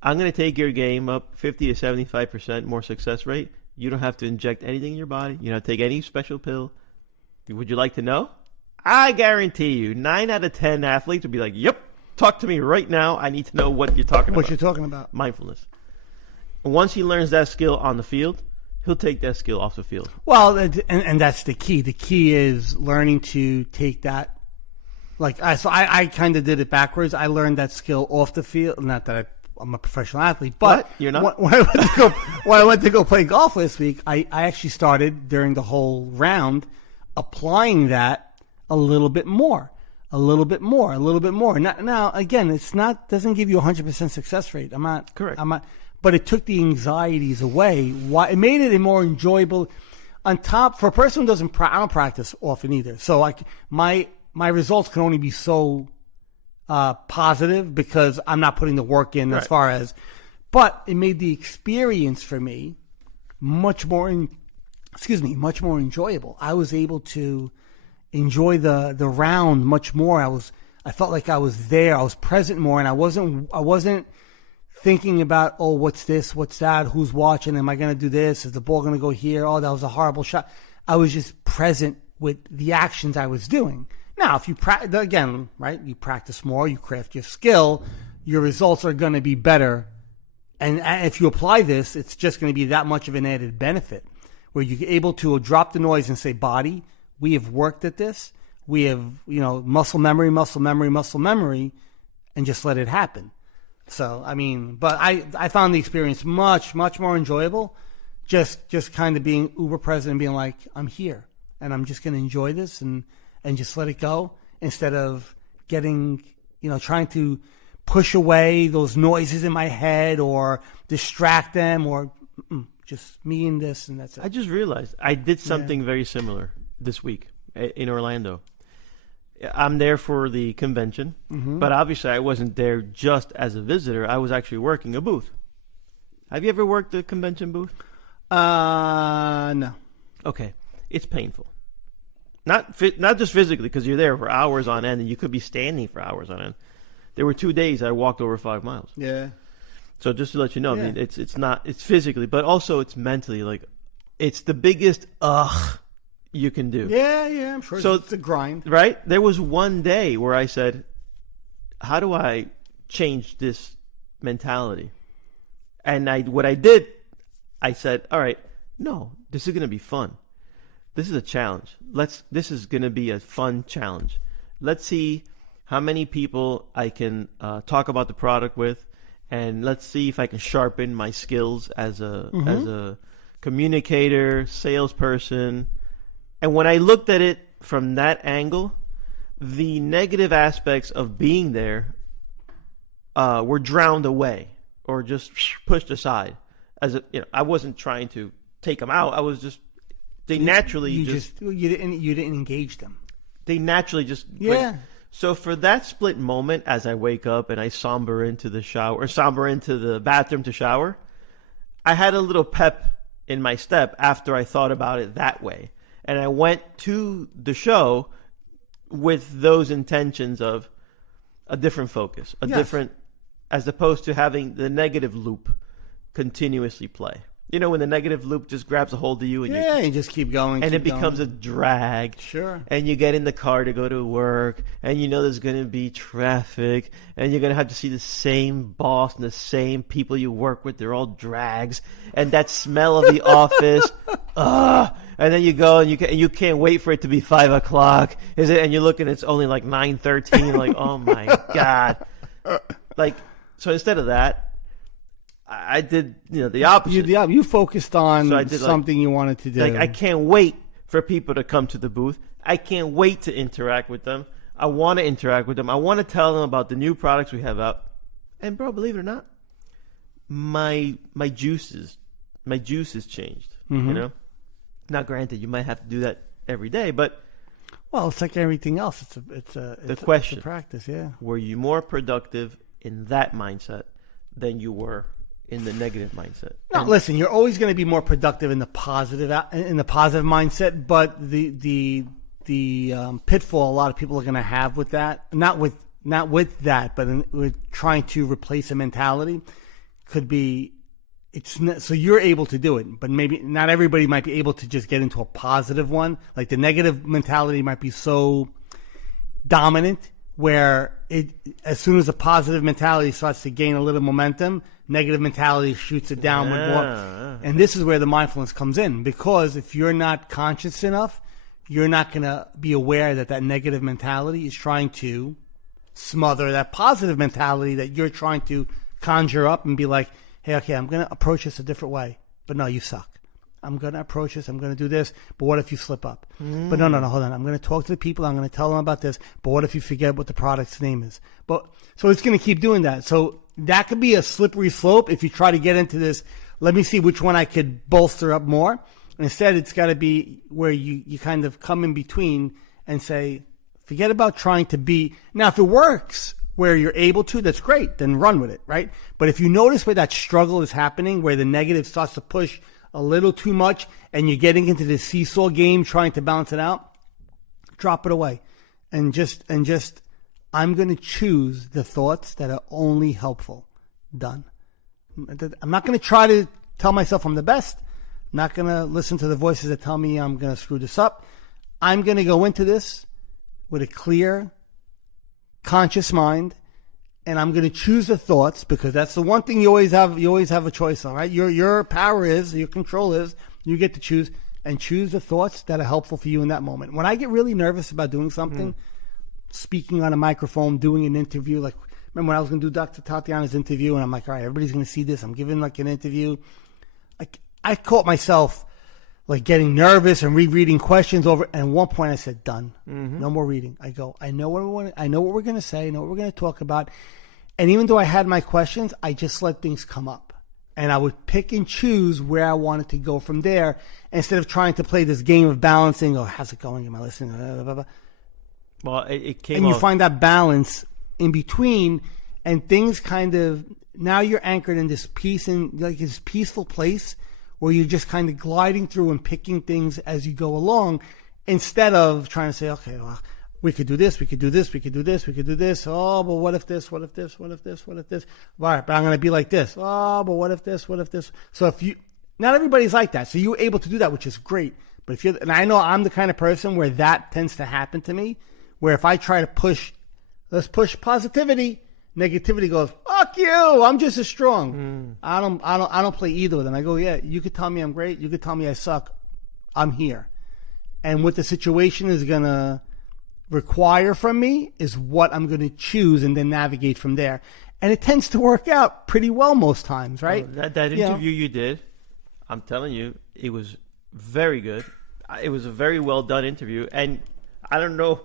I'm going to take your game up 50 to 75% more success rate. You don't have to inject anything in your body. You don't have to take any special pill. Would you like to know? I guarantee you 9 out of 10 athletes would be like, yep, talk to me right now. I need to know what you're talking about. What you're talking about. Mindfulness. And once he learns that skill on the field, he'll take that skill off the field. Well, and that's the key. The key is learning to take that. I kind of did it backwards. I learned that skill off the field. Not that I'm a professional athlete, but what? You're not. When I went to go play golf last week, I actually started during the whole round applying that a little bit more. Now, again, doesn't give you a 100% success rate. I'm not correct. But it took the anxieties away. It made it a more enjoyable. On top, for a person who doesn't, I don't practice often either. So my results can only be so positive because I'm not putting the work in as far as. But it made the experience for me much more enjoyable. I was able to enjoy the round much more. I felt like I was there. I was present more, and I wasn't thinking about, oh, what's this, what's that, who's watching, am I going to do this, is the ball going to go here, oh, that was a horrible shot. I was just present with the actions I was doing. Now, if you you practice more, you craft your skill, your results are going to be better. And if you apply this, it's just going to be that much of an added benefit where you're able to drop the noise and say, body, we have worked at this. We have, muscle memory, and just let it happen. So, but I found the experience much, much more enjoyable. Just kind of being uber present and being like, I'm here and I'm just going to enjoy this and just let it go instead of getting, trying to push away those noises in my head or distract them or just me and this and that's it. I just realized I did something very similar this week in Orlando. I'm there for the convention, but obviously I wasn't there just as a visitor. I was actually working a booth. Have you ever worked a convention booth? No. Okay, it's painful. Not just physically, because you're there for hours on end, and you could be standing for hours on end. There were 2 days I walked over 5 miles. Yeah. So just to let you know, I mean, it's physically, but also it's mentally. Like, it's the biggest you can do. Yeah, I'm sure. So it's a grind, right? There was one day where I said, "How do I change this mentality?" And what I did, I said, "All right, no, this is going to be fun. This is a challenge. This is going to be a fun challenge. Let's see how many people I can talk about the product with, and let's see if I can sharpen my skills as a communicator, salesperson." And when I looked at it from that angle, the negative aspects of being there were drowned away or just pushed aside. I wasn't trying to take them out. I was just you didn't engage them. They naturally just So for that split moment, as I wake up and I somber into the bathroom to shower, I had a little pep in my step after I thought about it that way. And I went to the show with those intentions of a different focus, different, as opposed to having the negative loop continuously play. You know, when the negative loop just grabs a hold of you and you just keep going. And it becomes a drag. Sure. And you get in the car to go to work, and you know there's going to be traffic, and you're going to have to see the same boss and the same people you work with. They're all drags. And that smell of the office, and then you go and you can't wait for it to be 5 o'clock. And you're looking, it's only like 9:13. Like, oh my God. Like, so instead of that, I did, the opposite. You focused on something you wanted to do. Like, I can't wait for people to come to the booth. I can't wait to interact with them. I want to interact with them. I want to tell them about the new products we have out. And bro, believe it or not, my juices changed. Mm-hmm. Now, granted, you might have to do that every day, but it's like everything else. It's a practice. Yeah. Were you more productive in that mindset than you were in the negative mindset? No, listen, you're always going to be more productive in the positive mindset, but the pitfall a lot of people are going to have with that, not with that, but with trying to replace a mentality, could be so you're able to do it, but maybe not everybody might be able to just get into a positive one. Like, the negative mentality might be so dominant where as soon as a positive mentality starts to gain a little momentum, negative mentality shoots it down with more. And this is where the mindfulness comes in, because if you're not conscious enough, you're not going to be aware that negative mentality is trying to smother that positive mentality that you're trying to conjure up and be like, hey, okay, I'm going to approach this a different way. But no, you suck. I'm going to approach this. I'm going to do this. But what if you slip up? But no, hold on. I'm going to talk to the people. I'm going to tell them about this. But what if you forget what the product's name is? So it's going to keep doing that. So that could be a slippery slope if you try to get into this. Let me see which one I could bolster up more. Instead, it's got to be where you kind of come in between and say, forget about trying to be. Now, if it works where you're able to, that's great. Then run with it, right? But if you notice where that struggle is happening, where the negative starts to push a little too much and you're getting into the seesaw game trying to balance it out, drop it away. And just I'm going to choose the thoughts that are only helpful. Done. I'm not going to try to tell myself I'm the best. I'm not going to listen to the voices that tell me I'm going to screw this up. I'm going to go into this with a clear, conscious mind, and I'm going to choose the thoughts, because that's the one thing you always have a choice on, right? Your power is, your control is, you get to choose the thoughts that are helpful for you in that moment. When I get really nervous about doing something, speaking on a microphone, doing an interview, like, remember when I was going to do Dr. Tatiana's interview, and I'm like, all right, everybody's going to see this. I'm giving like an interview. I caught myself like getting nervous and rereading questions over. And at one point I said, done. No more reading. I know what we're going to say. I know what we're going to talk about. And even though I had my questions, I just let things come up. And I would pick and choose where I wanted to go from there, instead of trying to play this game of balancing. Oh, how's it going? Am I listening? Blah, blah, blah. Well, it came. And you find that balance in between, and things kind of, now you're anchored in this peace, and like this peaceful place where you're just kind of gliding through and picking things as you go along, instead of trying to say, okay, well, we could do this, we could do this, we could do this, we could do this. Oh, but what if this, what if this, what if this, what if this? All right, but I'm going to be like this. Oh, but what if this, what if this? So not everybody's like that. So you're able to do that, which is great. But and I know I'm the kind of person where that tends to happen to me, where if I try to let's push positivity, negativity goes, fuck you, I'm just as strong. I don't play either of them. I go, yeah, you could tell me I'm great, you could tell me I suck, I'm here. And what the situation is going to require from me is what I'm going to choose and then navigate from there. And it tends to work out pretty well most times, right? That interview you did, I'm telling you, it was very good. It was a very well done interview. And I don't know,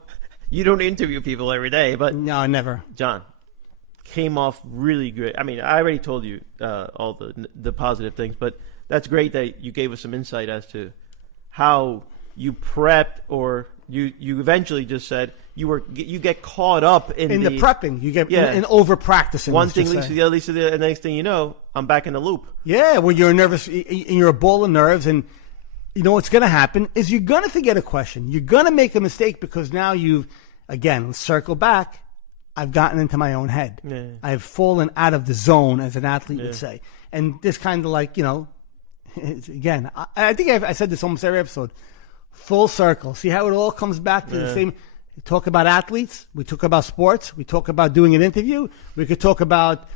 you don't interview people every day, but... No, never. John, came off really great. I mean, I already told you all the positive things, but that's great that you gave us some insight as to how you prepped, or you eventually just said you get caught up in the prepping. You get in over practicing. One thing leads to the other, the next thing you know, I'm back in the loop. Yeah, when you're nervous, you're a ball of nerves, and you know what's going to happen is you're going to forget a question. You're going to make a mistake because now let's circle back. I've gotten into my own head. Yeah. I've fallen out of the zone, as an athlete would say. And this kind of like, again, I think I said this almost every episode. Full circle. See how it all comes back to the same. We talk about athletes. We talk about sports. We talk about doing an interview. We could talk about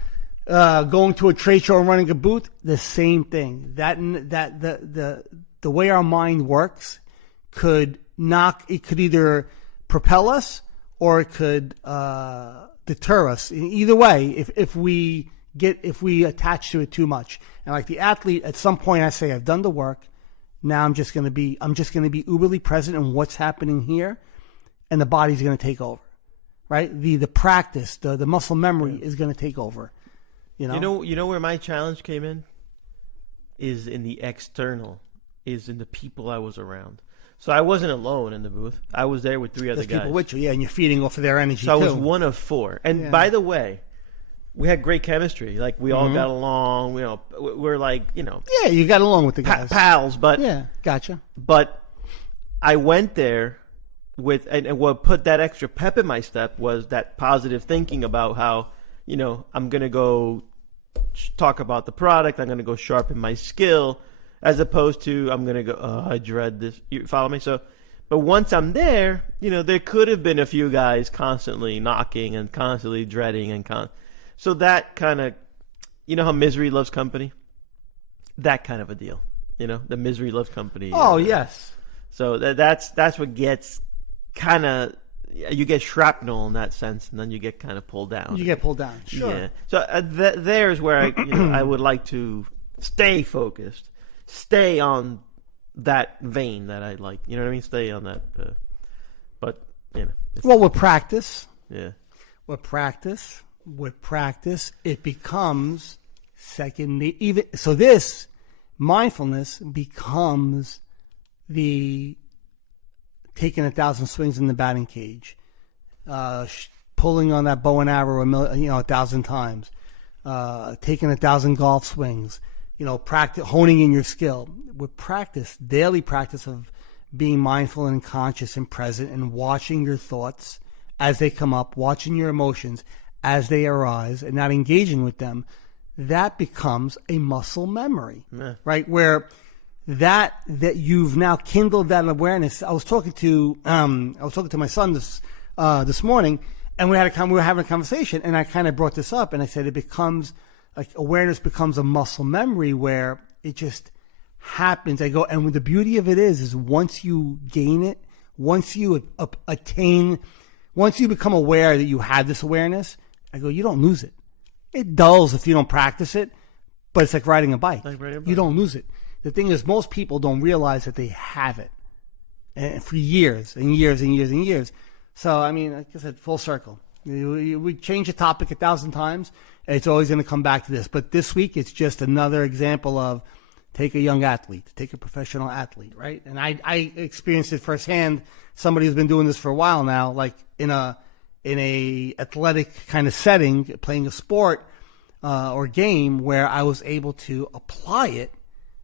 going to a trade show and running a booth. The same thing. The way our mind works could either propel us or it could deter us. Either way, if we attach to it too much. And like the athlete, at some point I say, I've done the work. Now I'm just going to be uberly present in what's happening here, and the body's going to take over, right? The practice, the muscle memory is going to take over. You know where my challenge came in is in the external, is in the people I was around. So I wasn't alone in the booth. I was there with 3 other guys. People with you, and you're feeding off of their energy. So I was one of 4. And by the way, we had great chemistry. Like, we all got along. We're like, Yeah, you got along with the guys. Pals, but... Yeah, gotcha. But I went there with... And what put that extra pep in my step was that positive thinking about how, I'm going to go talk about the product. I'm going to go sharpen my skill, as opposed to I'm going to go, I dread this. You follow me? So... But once I'm there, there could have been a few guys constantly knocking and constantly dreading so that kind of, how misery loves company? That kind of a deal. The misery loves company. Oh, yes. So that's what gets kind of, you get shrapnel in that sense, and then you get kind of pulled down. You get pulled down, sure. Yeah. So there's where I would like to stay focused, stay on that vein that I like. You know what I mean? Stay on that. But, Well, with practice. Yeah. With practice, it becomes second. So this mindfulness becomes the taking 1,000 swings in the batting cage, pulling on that bow and arrow 1,000 times, taking 1,000 golf swings. Practice, honing in your skill. With practice, daily practice of being mindful and conscious and present and watching your thoughts as they come up, watching your emotions as they arise and not engaging with them, that becomes a muscle memory, right? Where that you've now kindled that awareness. I was talking to my son this morning, and we were having a conversation, and I kind of brought this up, and I said it becomes like awareness becomes a muscle memory where it just happens. I go, and the beauty of it is once you gain it, once you once you become aware that you have this awareness, I go, you don't lose it. It dulls if you don't practice it, but it's like riding a bike. You don't lose it. The thing is, most people don't realize that they have it, and for years and years and years and years. So, I mean, like I said, full circle. We change the topic 1,000 times, and it's always going to come back to this. But this week, it's just another example of take a young athlete, take a professional athlete, right? And I experienced it firsthand. Somebody who's been doing this for a while now, like in a athletic kind of setting, playing a sport or game where I was able to apply it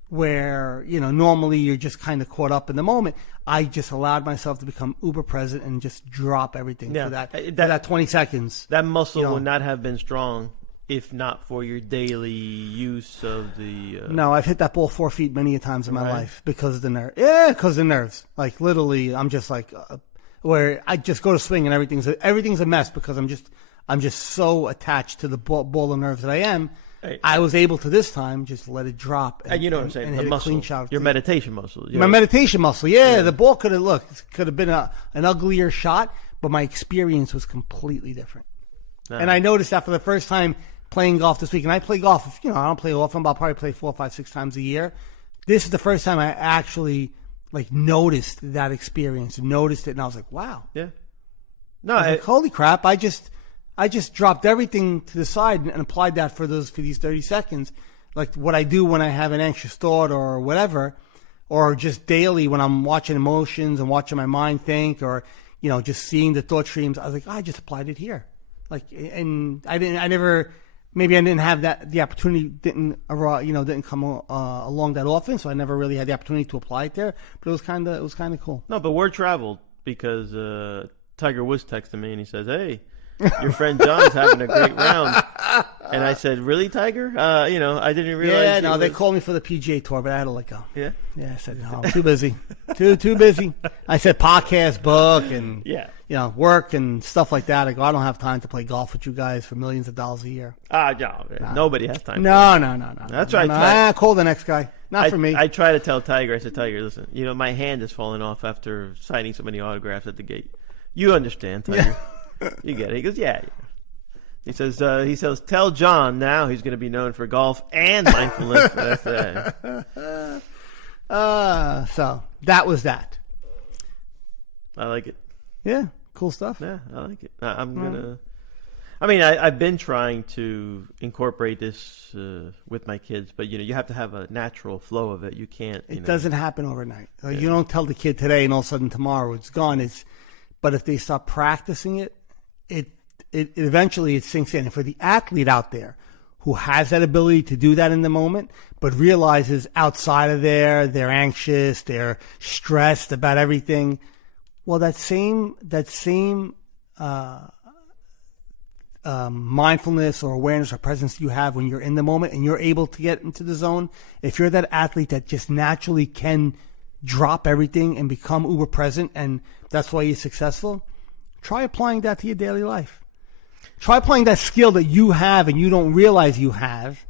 where, normally you're just kind of caught up in the moment. I just allowed myself to become uber present and just drop everything for that 20 seconds. That muscle would not have been strong if not for your daily use of the... No, I've hit that ball 4 feet many a times in my life because of the nerve. Yeah, because of the nerves. Like, literally, I'm just like, where I just go to swing and everything's a mess because I'm just so attached to the ball of nerves that I am. Right. I was able to this time just let it drop. And you know what I'm saying? The muscle, your meditation muscle. My meditation muscle, yeah. The ball could have been an uglier shot, but my experience was completely different. And I noticed that for the first time playing golf this week, and I play golf, I don't play often, but I'll probably play 4, 5, 6 times a year. This is the first time I actually noticed that experience, noticed it, and I was like, wow. Yeah. No, holy crap, I just dropped everything to the side and applied that for these 30 seconds. Like what I do when I have an anxious thought or whatever, or just daily when I'm watching emotions and watching my mind think, or, just seeing the thought streams. I was like, I just applied it here. And maybe I didn't have the opportunity didn't come along that often. So I never really had the opportunity to apply it there, but it was kind of cool. No, but word traveled because, Tiger Woods texted me and he says, "Hey, your friend John's having a great round." And I said, "Really, Tiger?" I didn't realize. Yeah, no, they called me for the PGA Tour, but I had to let go. Yeah? Yeah, I said, no, I'm too busy. too busy. I said podcast, book, and work and stuff like that. I go, I don't have time to play golf with you guys for millions of dollars a year. Nobody has time. No. That's right. Call the next guy. Not for me. I try to tell Tiger, I said, Tiger, listen, my hand is falling off after signing so many autographs at the gate. You understand, Tiger. You get it. He goes, yeah. He says, tell John now he's going to be known for golf and mindfulness. So that was that. I like it. Yeah, cool stuff. Yeah, I like it. I've been trying to incorporate this with my kids, but you have to have a natural flow of it. You can't. It doesn't happen overnight. You don't tell the kid today, and all of a sudden tomorrow it's gone. But if they start practicing it eventually it sinks in. And for the athlete out there who has that ability to do that in the moment, but realizes outside of there, they're anxious, they're stressed about everything. Well, that same mindfulness or awareness or presence you have when you're in the moment and you're able to get into the zone, if you're that athlete that just naturally can drop everything and become uber present, and that's why you're successful, try applying that to your daily life. Try applying that skill that you have and you don't realize you have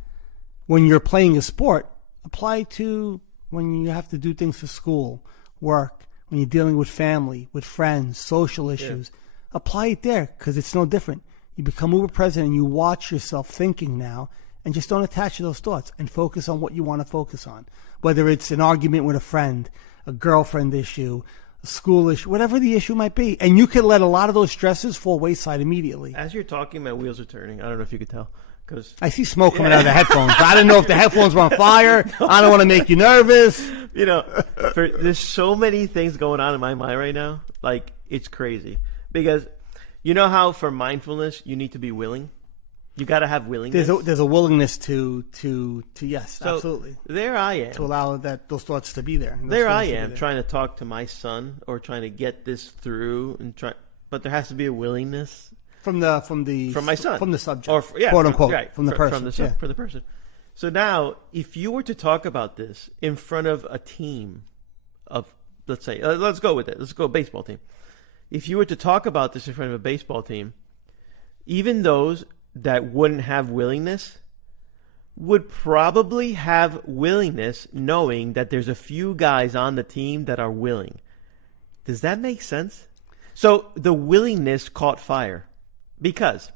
when you're playing a sport. Apply it to when you have to do things for school, work, when you're dealing with family, with friends, social issues. Yeah. Apply it there because it's no different. You become uber present and you watch yourself thinking now, and just don't attach to those thoughts and focus on what you want to focus on. Whether it's an argument with a friend, a girlfriend issue, a school issue, whatever the issue might be. And you can let a lot of those stresses fall wayside immediately. As you're talking, my wheels are turning. I don't know if you could tell. Cause I see smoke coming out of the headphones. I didn't know if the headphones were on fire. I don't want to make you nervous. There's so many things going on in my mind right now. Like, it's crazy. Because you know how for mindfulness, you need to be willing? You got to have willingness. There's a willingness to yes, so absolutely. There I am. To allow those thoughts to be there. There I am trying to talk to my son or trying to get this through but there has to be a willingness from my son, from the subject, or quote unquote, from the person, for the person. So now, if you were to talk about this in front of a team of, let's say, let's go with it. Let's go baseball team. If you were to talk about this in front of a baseball team, even those that wouldn't have willingness would probably have willingness knowing that there's a few guys on the team that are willing. Does that make sense? So the willingness caught fire. Because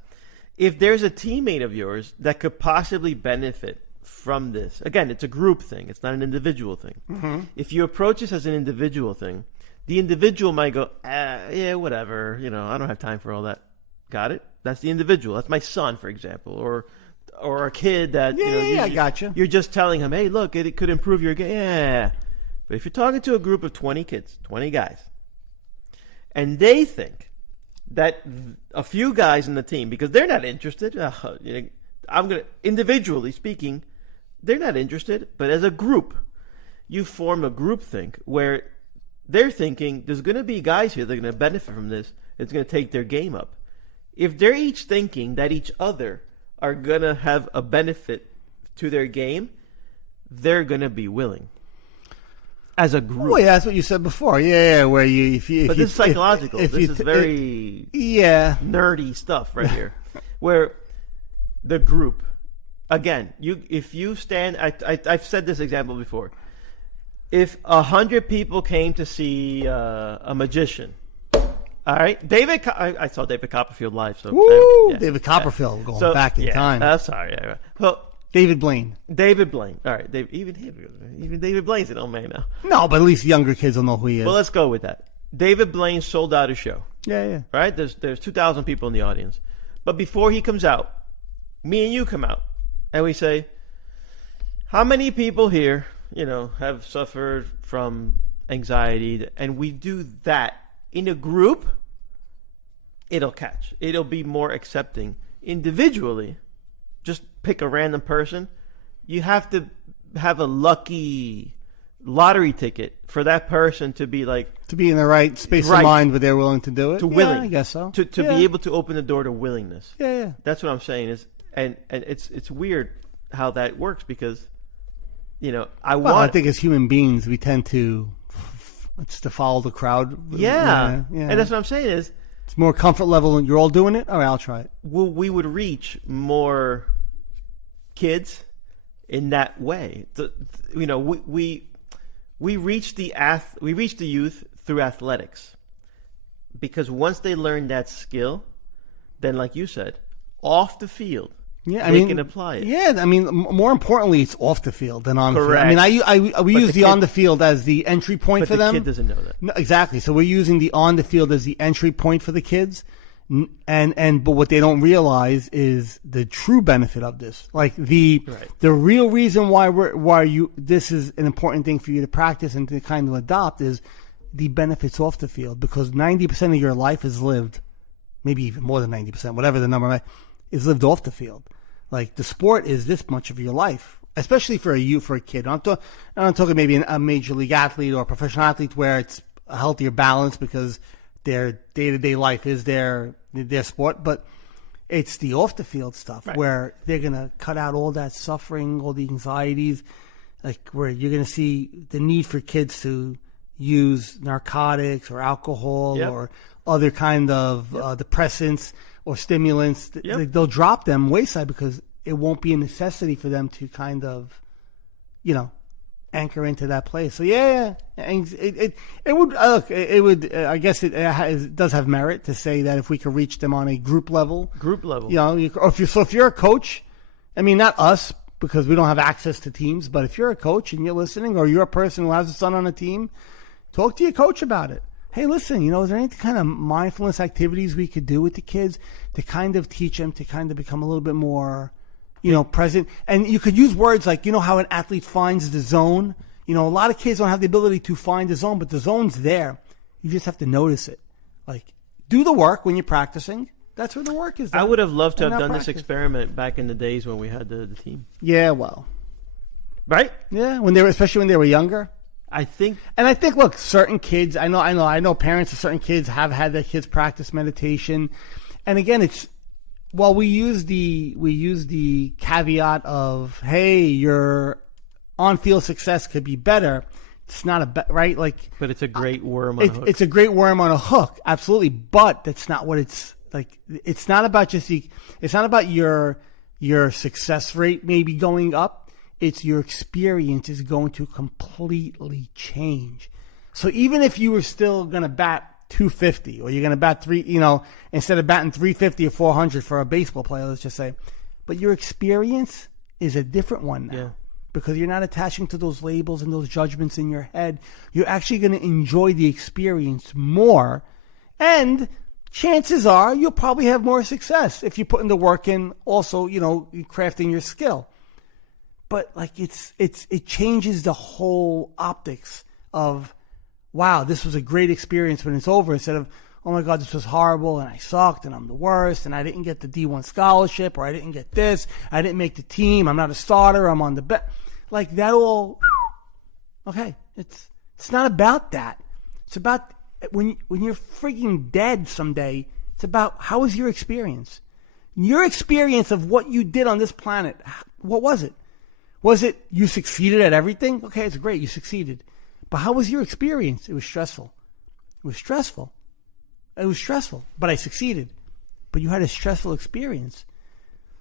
if there's a teammate of yours that could possibly benefit from this, again, it's a group thing. It's not an individual thing. Mm-hmm. If you approach this as an individual thing, the individual might go, yeah, whatever. I don't have time for all that. Got it? That's the individual. That's my son, for example, or a kid that I got you. You're just telling him, hey, look, it could improve your game. Yeah, but if you're talking to a group of 20 kids, 20 guys, and they think that a few guys in the team, because they're not interested, individually speaking, they're not interested, but as a group, you form a group think where they're thinking there's going to be guys here that are going to benefit from this. It's going to take their game up. If they're each thinking that each other are going to have a benefit to their game, they're going to be willing. As a group. Well, yeah, that's what you said before. Yeah, where But this is psychological. This is very nerdy stuff right here. Where the group, again, if you stand, I've said this example before. If 100 people came to see a magician, all right, I saw David Copperfield live. So David Copperfield going back in time. Sorry. Well, David Blaine. All right, even David Blaine's an old man now. No, but at least younger kids will know who he is. Well, let's go with that. David Blaine sold out a show. Yeah. Right? There's 2,000 people in the audience. But before he comes out, me and you come out, and we say, how many people here, have suffered from anxiety? And we do that in a group, it'll catch. It'll be more accepting. Individually, just pick a random person. You have to have a lucky lottery ticket for that person to be to be in the right space of mind where they're willing to do it. Willing, I guess so. To be able to open the door to willingness. Yeah. That's what I'm saying and it's weird how that works because I think as human beings we tend to follow the crowd. Yeah. And that's what I'm saying is it's more comfort level and you're all doing it. All right, I'll try it. Well, we would reach more kids in that way. We reach the youth through athletics because once they learn that skill, then like you said, off the field, they can apply it. Yeah, I mean, more importantly, it's off the field than on Correct. the field. I mean, we use the on the field as the entry point for them. But the kid doesn't know that. No, exactly. So we're using the on the field as the entry point for the kids. But what they don't realize is the true benefit of this. Like the real reason why this is an important thing for you to practice and to kind of adopt is the benefits off the field, because 90% of your life is lived, maybe even more than 90%, whatever the number is lived off the field. Like the sport is this much of your life, especially for a kid. I'm not talking maybe a major league athlete or a professional athlete where it's a healthier balance because their day-to-day life is their sport, but it's the off-the-field stuff where they're going to cut out all that suffering, all the anxieties, like where you're going to see the need for kids to use narcotics or alcohol or other kind of depressants or stimulants. They'll drop them wayside because it won't be a necessity for them to kind of, anchor into that place. So it would. I guess it does have merit to say that if we could reach them on a group level, if you're a coach, I mean, not us because we don't have access to teams, but if you're a coach and you're listening, or you're a person who has a son on a team, talk to your coach about it. Hey, listen, is there any kind of mindfulness activities we could do with the kids to kind of teach them to kind of become a little bit more present? And you could use words like, how an athlete finds the zone. A lot of kids don't have the ability to find the zone, but the zone's there. You just have to notice it. Like, do the work when you're practicing. That's where the work is done. I would have loved to have done this experiment back in the days when we had the team. Yeah, well. Right? Yeah, especially when they were younger. I think, look, certain kids, I know parents of certain kids have had their kids practice meditation. And again, we use the caveat of, hey, your on-field success could be better. It's not right? But it's a great worm on a hook. It's a great worm on a hook, absolutely. But that's not what it's like. It's not about it's not about your success rate maybe going up. It's your experience is going to completely change. So even if you were still going to bat 250, or you're going to bat instead of batting 350 or 400 for a baseball player, let's just say, but your experience is a different one now because you're not attaching to those labels and those judgments in your head. You're actually going to enjoy the experience more, and chances are you'll probably have more success if you put in the work in also, crafting your skill. But it changes the whole optics of, wow, this was a great experience when it's over, instead of, oh my God, this was horrible and I sucked and I'm the worst and I didn't get the D1 scholarship, or I didn't get this, I didn't make the team, I'm not a starter, I'm on the bench. Like that all, Okay, it's not about that. It's about when you're freaking dead someday. It's about how was your experience? Your experience of what you did on this planet. What was it? Was it you succeeded at everything? Okay, it's great. You succeeded. But how was your experience? It was stressful. It was stressful. It was stressful. But I succeeded. But you had a stressful experience.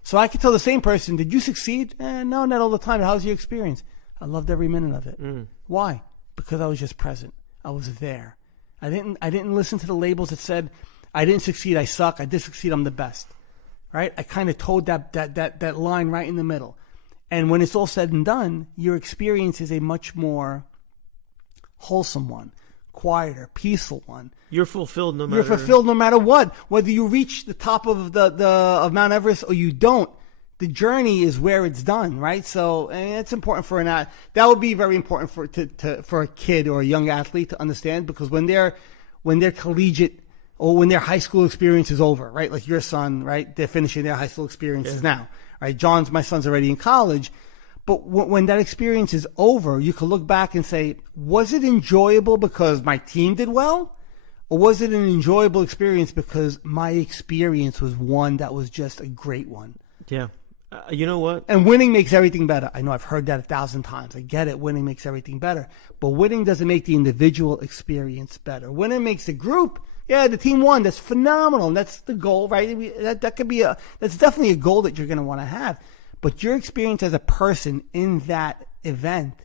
So I could tell the same person, did you succeed? No, not all the time. How's your experience? I loved every minute of it. Why? Because I was just present. I was there. I didn't listen to the labels that said, I didn't succeed, I suck. I did succeed, I'm the best. Right? I kind of towed that line right in the middle. And when it's all said and done, your experience is a much more wholesome one, quieter, peaceful one. You're fulfilled no matter. You're fulfilled no matter what. Whether you reach the top of of Mount Everest or you don't, the journey is where it's done, right? So it's important for that would be very important for a kid or a young athlete to understand, because when their collegiate or when their high school experience is over, right? Like your son, right? They're finishing their high school experiences now, right? My son's already in college. But when that experience is over, you can look back and say, was it enjoyable because my team did well? Or was it an enjoyable experience because my experience was one that was just a great one? Yeah. You know what? And winning makes everything better. I know I've heard that 1,000 times. I get it. Winning makes everything better. But winning doesn't make the individual experience better. Winning makes the group. Yeah, the team won. That's phenomenal. And that's the goal, right? That could be that's definitely a goal that you're going to want to have. But your experience as a person in that event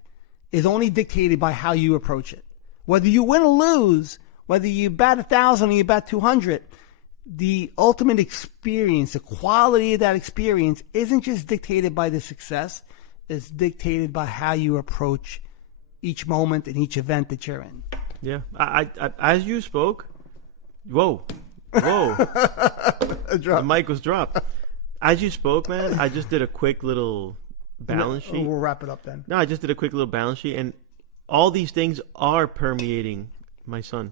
is only dictated by how you approach it. Whether you win or lose, whether you bat 1,000 or you bat 200, the ultimate experience, the quality of that experience isn't just dictated by the success. It's dictated by how you approach each moment and each event that you're in. Yeah. I as you spoke, whoa. The mic was dropped. As you spoke, man, I just did a quick little balance sheet. We'll wrap it up then. No, I just did a quick little balance sheet, and all these things are permeating my son.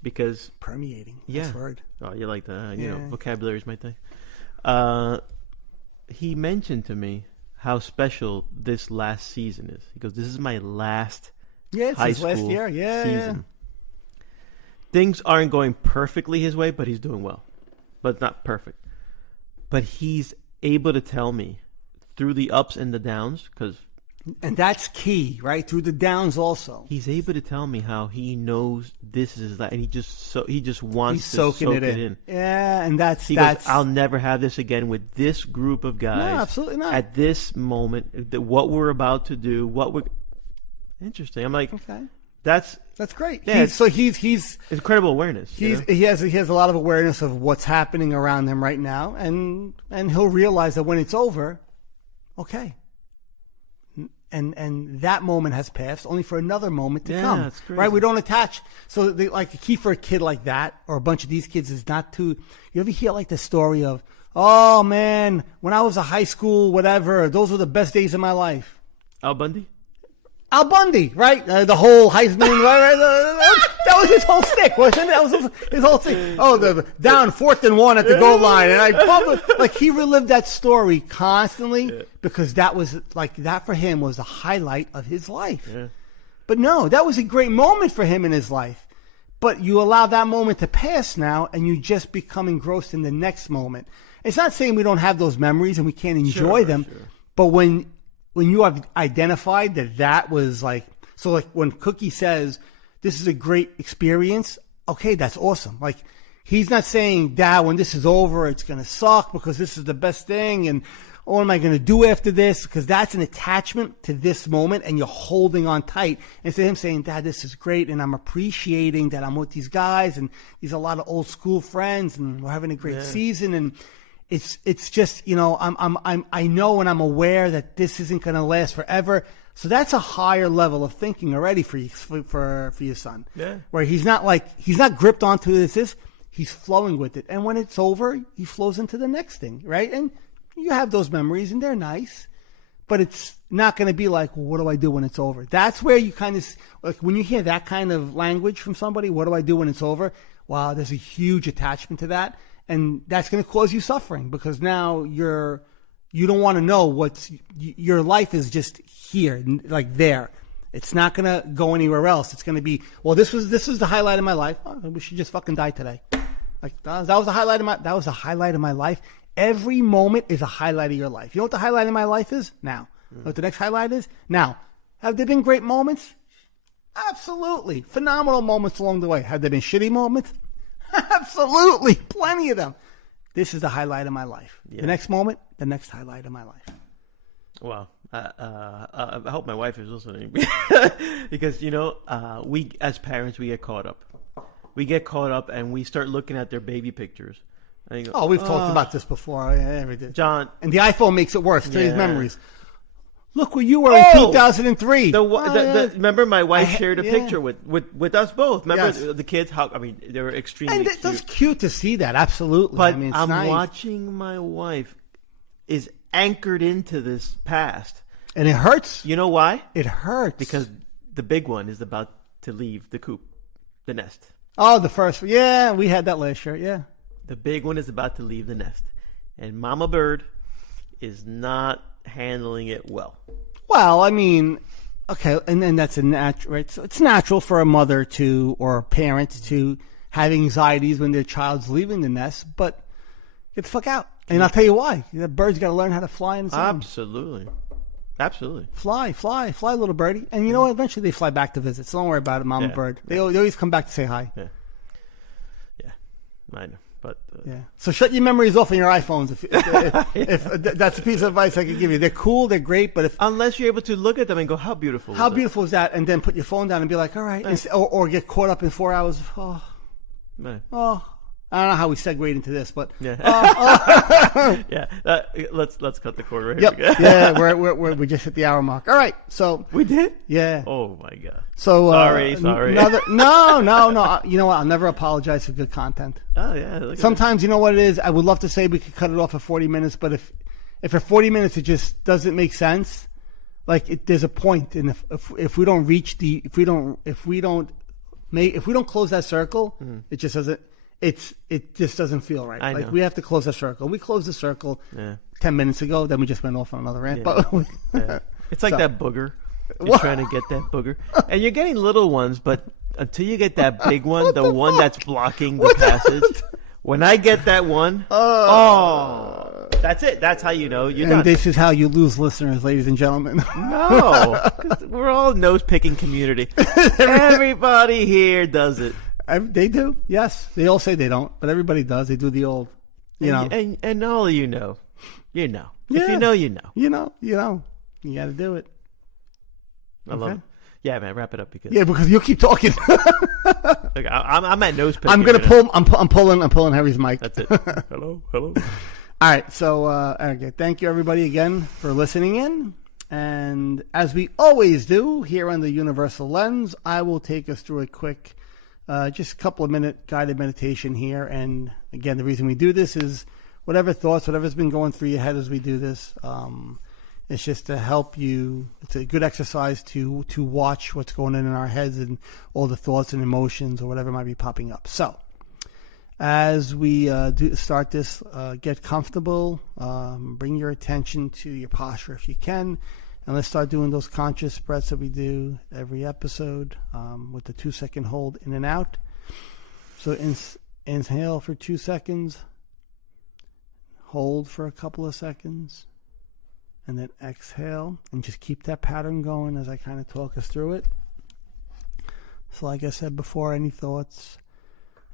Because permeating, that's word. Oh, you like that? Vocabulary is my thing. He mentioned to me how special this last season is. He goes, "This is my last high school last year. season." Things aren't going perfectly his way, but he's doing well. But it's not perfect. But he's able to tell me through the ups and the downs, and that's key, right? Through the downs also. He's able to tell me how he knows this is that, and he just wants to soak it in. Yeah, and he goes, I'll never have this again with this group of guys. No, absolutely not. At this moment, what we're about to do, interesting. I'm like, okay. That's great. Yeah, he's incredible awareness. He has a lot of awareness of what's happening around him right now, and he'll realize that when it's over, okay. And that moment has passed, only for another moment to come. That's crazy. Right? We don't attach. So like the key for a kid like that, or a bunch of these kids, is not to. You ever hear like the story of, oh man, when I was a high school, whatever, those were the best days of my life. Al Bundy, right? The whole Heisman, right? That was his whole stick, wasn't it? That was his whole thing. Oh, the down 4th and 1 at the goal line, and he relived that story constantly because that was that for him was the highlight of his life. Yeah. But no, that was a great moment for him in his life. But you allow that moment to pass now, and you just become engrossed in the next moment. It's not saying we don't have those memories and we can't enjoy them, but when you have identified that was when Cookie says, this is a great experience, okay, that's awesome. Like, he's not saying, Dad, when this is over, it's going to suck because this is the best thing, and what am I going to do after this? Because that's an attachment to this moment, and you're holding on tight. Instead of him saying, Dad, this is great, and I'm appreciating that I'm with these guys, and these are a lot of old school friends, and we're having a great season, and it's just, I know and I'm aware that this isn't going to last forever. So that's a higher level of thinking already for your son. Yeah. Where he's not gripped onto this, he's flowing with it. And when it's over, he flows into the next thing, right? And you have those memories and they're nice, but it's not going to be like, well, what do I do when it's over? That's where you kind of, when you hear that kind of language from somebody, what do I do when it's over? Wow, there's a huge attachment to that. And that's going to cause you suffering because now you don't want to know your life is just here, like there. It's not going to go anywhere else. It's going to be, well, this was the highlight of my life. Oh, we should just fucking die today. Like that was the highlight of my life. Every moment is a highlight of your life. You know what the highlight of my life is? Now. You know what the next highlight is? Now. Have there been great moments? Absolutely. Phenomenal moments along the way. Have there been shitty moments? Absolutely. Plenty of them. This is the highlight of my life. Yeah. The next moment, the next highlight of my life. Wow. I hope my wife is listening. Because, we as parents, we get caught up. We get caught up and we start looking at their baby pictures. And you go, we've talked about this before. Yeah, John. And the iPhone makes it worse. Today's memories. Look where you were in 2003. Remember my wife shared a picture with us both. Remember the kids? They were extremely cute. That's cute to see that. Absolutely. But I'm nice. Watching my wife is anchored into this past. And it hurts. You know why? It hurts. Because the big one is about to leave the coop, the nest. Oh, the first one. Yeah, we had that last year. Yeah. The big one is about to leave the nest. And Mama Bird is not handling it well. Well, okay, and then that's right? So it's natural for a mother or a parent to have anxieties when their child's leaving the nest, but get the fuck out. And I'll tell you why. That bird's got to learn how to fly in its own. Absolutely. Fly, little birdie. And you know what? Eventually they fly back to visit. So don't worry about it, Mama Bird. They always come back to say hi. Yeah, I know. But so shut your memories off on your iPhones. If that's a piece of advice I could give you. They're cool, they're great, but unless you're able to look at them and go, how beautiful is that? And then put your phone down and be like, all right, or get caught up in 4 hours. I don't know how we segued into this, but let's cut the cord right here. Yeah, we just hit the hour mark. All right, so we did. Yeah. Oh my god. So sorry. No. You know what? I'll never apologize for good content. Oh yeah. Sometimes you know what it is. I would love to say we could cut it off at 40 minutes, but if at 40 minutes it just doesn't make sense, there's a point, and if we don't reach if we don't close that circle, it just doesn't. It just doesn't feel right. I know. We have to close the circle. We closed the circle 10 minutes ago. Then we just went off on another rant. Yeah. It's like that booger. You're trying to get that booger, and you're getting little ones, but until you get that big one, the one that's blocking the passage. When I get that one, that's it. That's how you know you're done. And this is how you lose listeners, ladies and gentlemen. No, 'cause we're all nose-picking community. Everybody here does it. They do, yes. They all say they don't, but everybody does. They do the old, know. And all you know. You know. Yeah. If you know, you know. You know. You got to do it. I love it. Yeah, man, wrap it up because you'll keep talking. Look, I'm at nose picking. I'm gonna pull. I'm pulling Harry's mic. That's it. Hello. All right. So, okay. Thank you everybody again for listening in. And as we always do here on the Universal Lens, I will take us through a quick. Just a couple of minute guided meditation here. And again, the reason we do this is whatever's been going through your head as we do this, it's just to help you. It's a good exercise to watch what's going on in our heads and all the thoughts and emotions or whatever might be popping up. So as we start this, get comfortable, bring your attention to your posture if you can. And let's start doing those conscious breaths that we do every episode with the 2-second hold in and out. So inhale for 2 seconds, hold for a couple of seconds, and then exhale. And just keep that pattern going as I kind of talk us through it. So like I said before, any thoughts,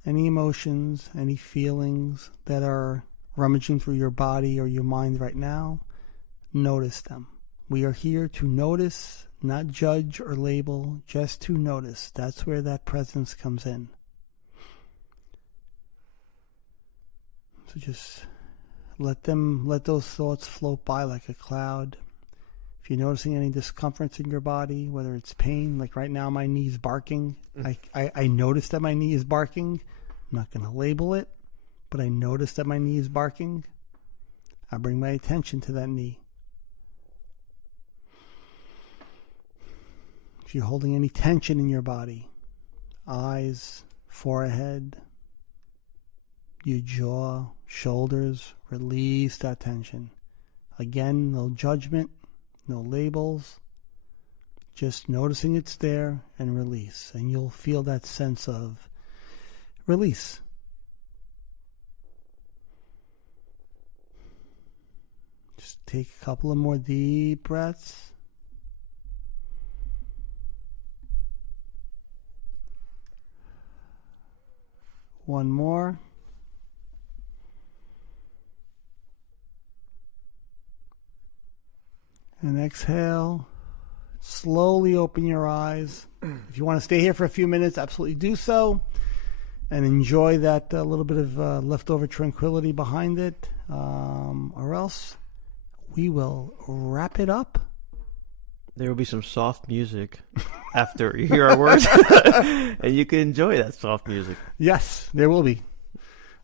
any emotions, any feelings that are rummaging through your body or your mind right now, notice them. We are here to notice, not judge or label, just to notice. That's where that presence comes in. So just let those thoughts float by like a cloud. If you're noticing any discomforts in your body, whether it's pain, like right now my knee's barking. I noticed that my knee is barking. I'm not going to label it, but I noticed that my knee is barking. I bring my attention to that knee. If you're holding any tension in your body, eyes, forehead, your jaw, shoulders, release that tension. Again, no judgment, no labels, just noticing it's there and release. And you'll feel that sense of release. Just take a couple of more deep breaths. One more. And exhale. Slowly open your eyes. If you want to stay here for a few minutes, absolutely do so. And enjoy that little bit of leftover tranquility behind it. Or else we will wrap it up. There will be some soft music after you hear our words. And you can enjoy that soft music. Yes, there will be.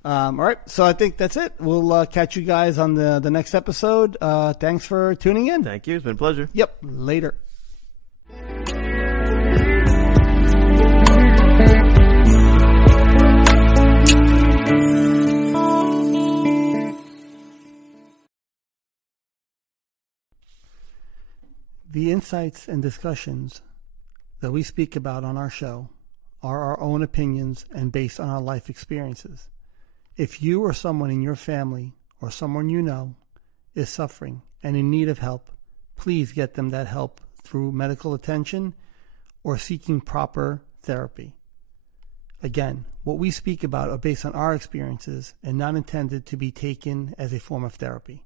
All right, so I think that's it. We'll catch you guys on the next episode. Thanks for tuning in. Thank you. It's been a pleasure. Yep, later. The insights and discussions that we speak about on our show are our own opinions and based on our life experiences. If you or someone in your family or someone you know is suffering and in need of help, please get them that help through medical attention or seeking proper therapy. Again, what we speak about are based on our experiences and not intended to be taken as a form of therapy.